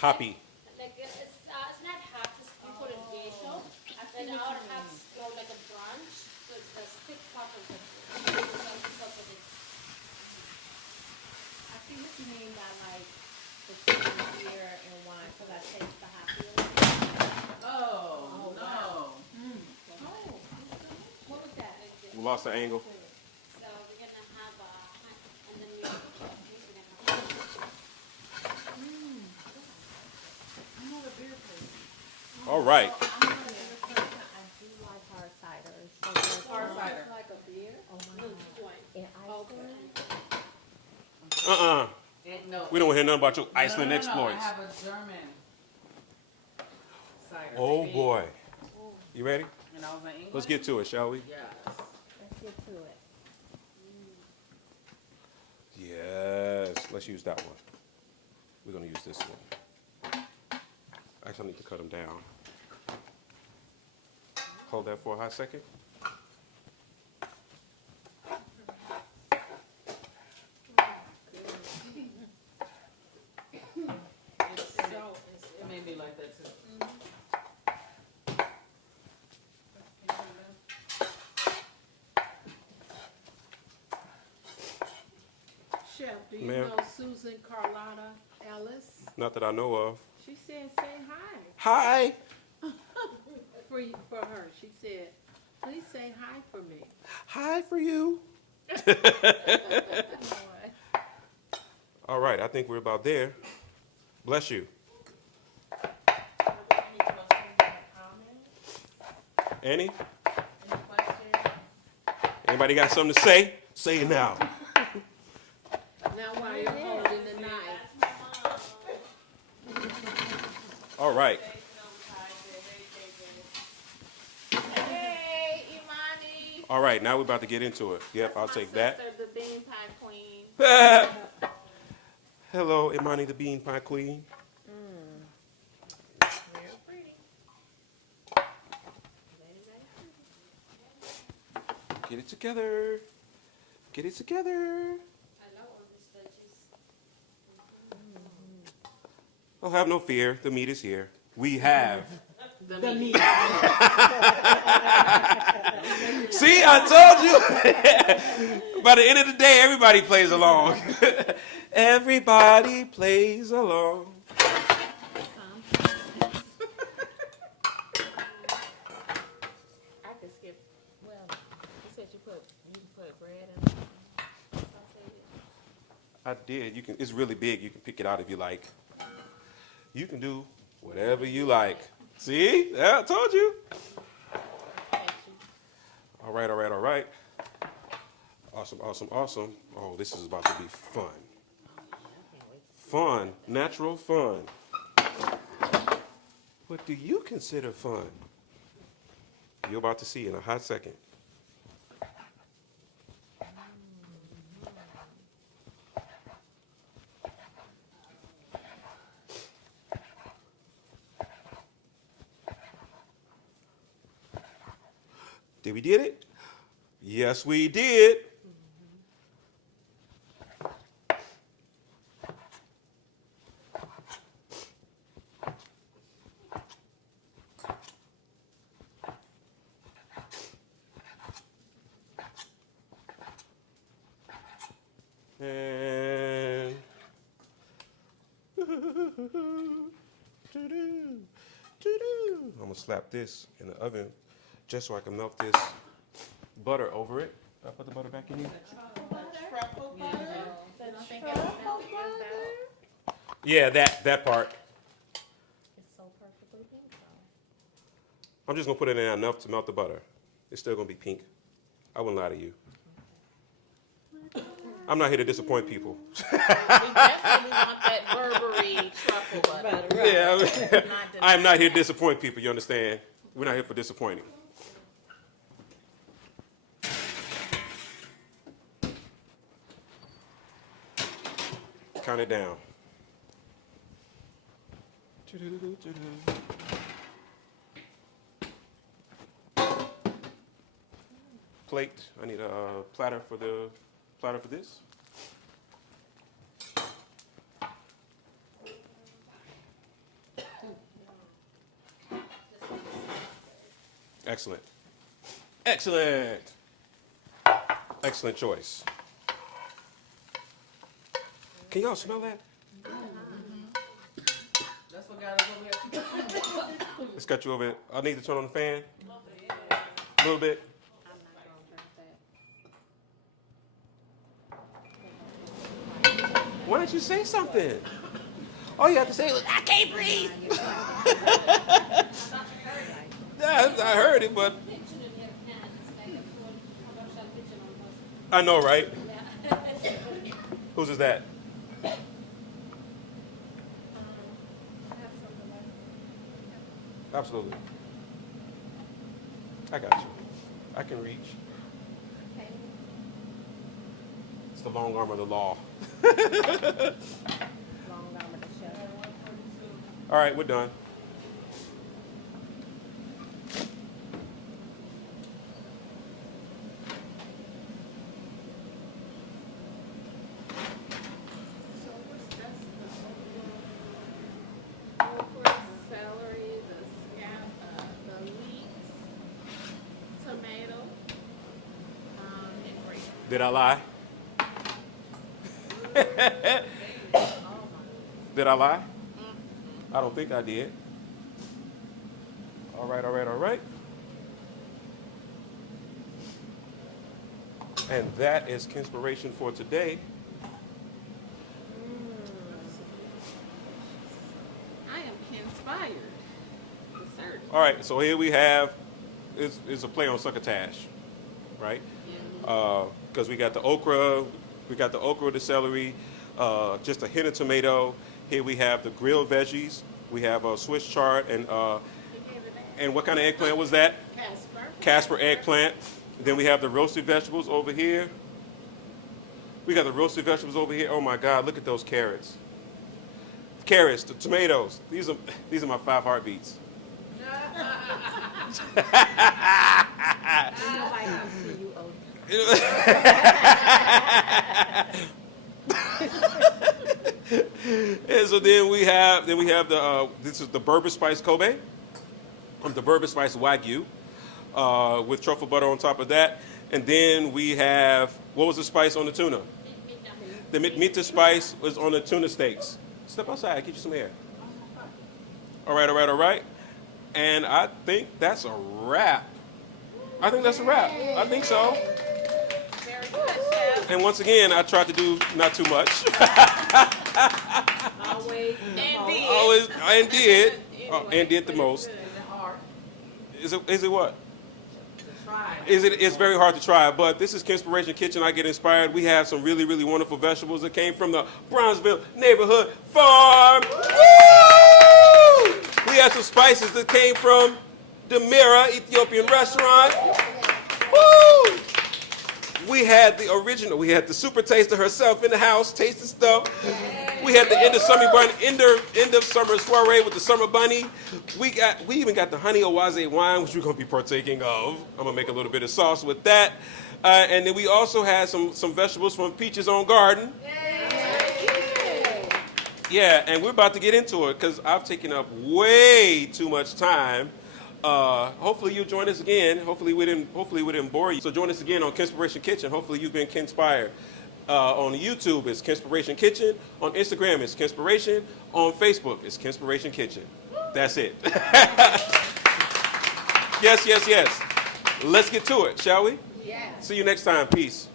Hoppy. Like it's not half. We call it geisho. And our halves go like a branch. So it's the stick part of it. I see what you mean by like the chicken beer and wine because I taste the hoppy. Oh, no. Oh, what was that? We lost the angle. So we're gonna have and then we're gonna I'm not a beer person. All right. I'm not a beer person. I do like hard cider. It's so good. Hard cider. Like a beer? Oh my God. And ice cream? No. We don't hear nothing about your No, Iceland no, exploits. I have a German cider. Oh Big. boy. You ready? And I was in England. Let's get to it, shall we? Yes. Let's get to it. Yes. Let's use that one. We're gonna use this one. Actually, I need to cut them down. Hold that for a hot second. It made me like that too. Chef, do you Ma'am? know Susan Carlotta Ellis? Not that I know of. She said, say hi Hi. for her. She said, please say hi for me. Hi for you. All right, I think we're about there. Bless you. Any questions or comments? Annie? Any questions? Anybody got something to say? Say it now. Now while you're holding the knife, All right. Hey, Imani. All right, now we're about to get into it. Yep, I'll My take that. sister, the bean pie queen. Hello, Imani the Bean Pie Queen. Real pretty. Get it together. Get it together. I love all these veggies. Oh, have no fear. The meat is here. We have. The meat. See, I told you. By the end of the day, everybody plays along. Everybody plays along. I could skip. Well, you said you can put bread in. Saute it. I did. You can. It's really big. You can pick it out if you like. You can do whatever you like. See? Yeah, I told you. All right, all right, all right. Awesome, awesome, awesome. Oh, this is about to be fun. Fun, natural fun. What do you consider fun? You're about to see in a hot second. Did we get it? Yes, we did. And I'm gonna slap this in the oven just so I can melt this butter over it. I put the butter back in here. Truffle butter? The truffle butter? Yeah, that part. It's so perfectly pink though. I'm just gonna put it in enough to melt the butter. It's still gonna be pink. I wouldn't lie to you. I'm not here to disappoint people. We definitely want that Burberry truffle butter. Yeah, I'm not here to disappoint people. You understand? We're not here for disappointing. Count it down. Plate. I need a platter for this. Excellent. Excellent. Excellent choice. Can y'all smell that? That's what got us over here. It's got you over here. I need to turn on the fan. A little bit. Why didn't you say something? All you have to say is, I can't breathe. Yeah, I heard it, but I know, right? Whose is that? Absolutely. I got you. I can reach. It's the long arm of the law. All right, we're done. Okra, celery, the leeks, tomato, and grape. Did I lie? Did I lie? I don't think I did. All right, all right, all right. And that is Kinspiration for today. I am inspired. Dessert. All right, so here we have, it's a play on succotash, right? Because we got the okra, the celery, just a hint of tomato. Here we have the grilled veggies. We have a Swiss chard and what kind of eggplant was that? Casper eggplant. Then we have the roasted vegetables over here. We got the roasted vegetables over here. Oh my God, look at those carrots. Carrots, the tomatoes. These are my 5 heartbeats. And so then we have the this is the bourbon spice Kobe, the bourbon spice Wagyu, with truffle butter on top of that. And then we have, what was the spice on the tuna? The mitmita spice was on the tuna steaks. Step outside, get you some air. All right, all right, all right. And I think that's a wrap. I think that's a wrap. I think so. Very good, chef. And once again, I tried to do not too much. Always. Always, and did. And did the most. Is it hard Is it what? to try? It's very hard to try, but this is Kinspiration Kitchen. I get inspired. We have some really, really wonderful vegetables that came from the Brownsville Neighborhood Farm. Woo! We have some spices that came from Demera Ethiopian Restaurant. Woo! We had the original. We had the super taster herself in the house, tasting stuff. We had the end of summer soiree with the summer bunny. We even got the honey owaze wine, which we're gonna be partaking of. I'm gonna make a little bit of sauce with that. And then we also had some vegetables from Peach's Own Garden. Yeah, and we're about to get into it because I've taken up way too much time. Hopefully you'll join us again. Hopefully we didn't bore you. So join us again on Kinspiration Kitchen. Hopefully you've been kinspired. On YouTube, it's Kinspiration Kitchen. On Instagram, it's Kinspiration. On Facebook, it's Kinspiration Kitchen. That's it. Yes, yes, yes. Let's get to it, shall we? Yes. See you next time. Peace.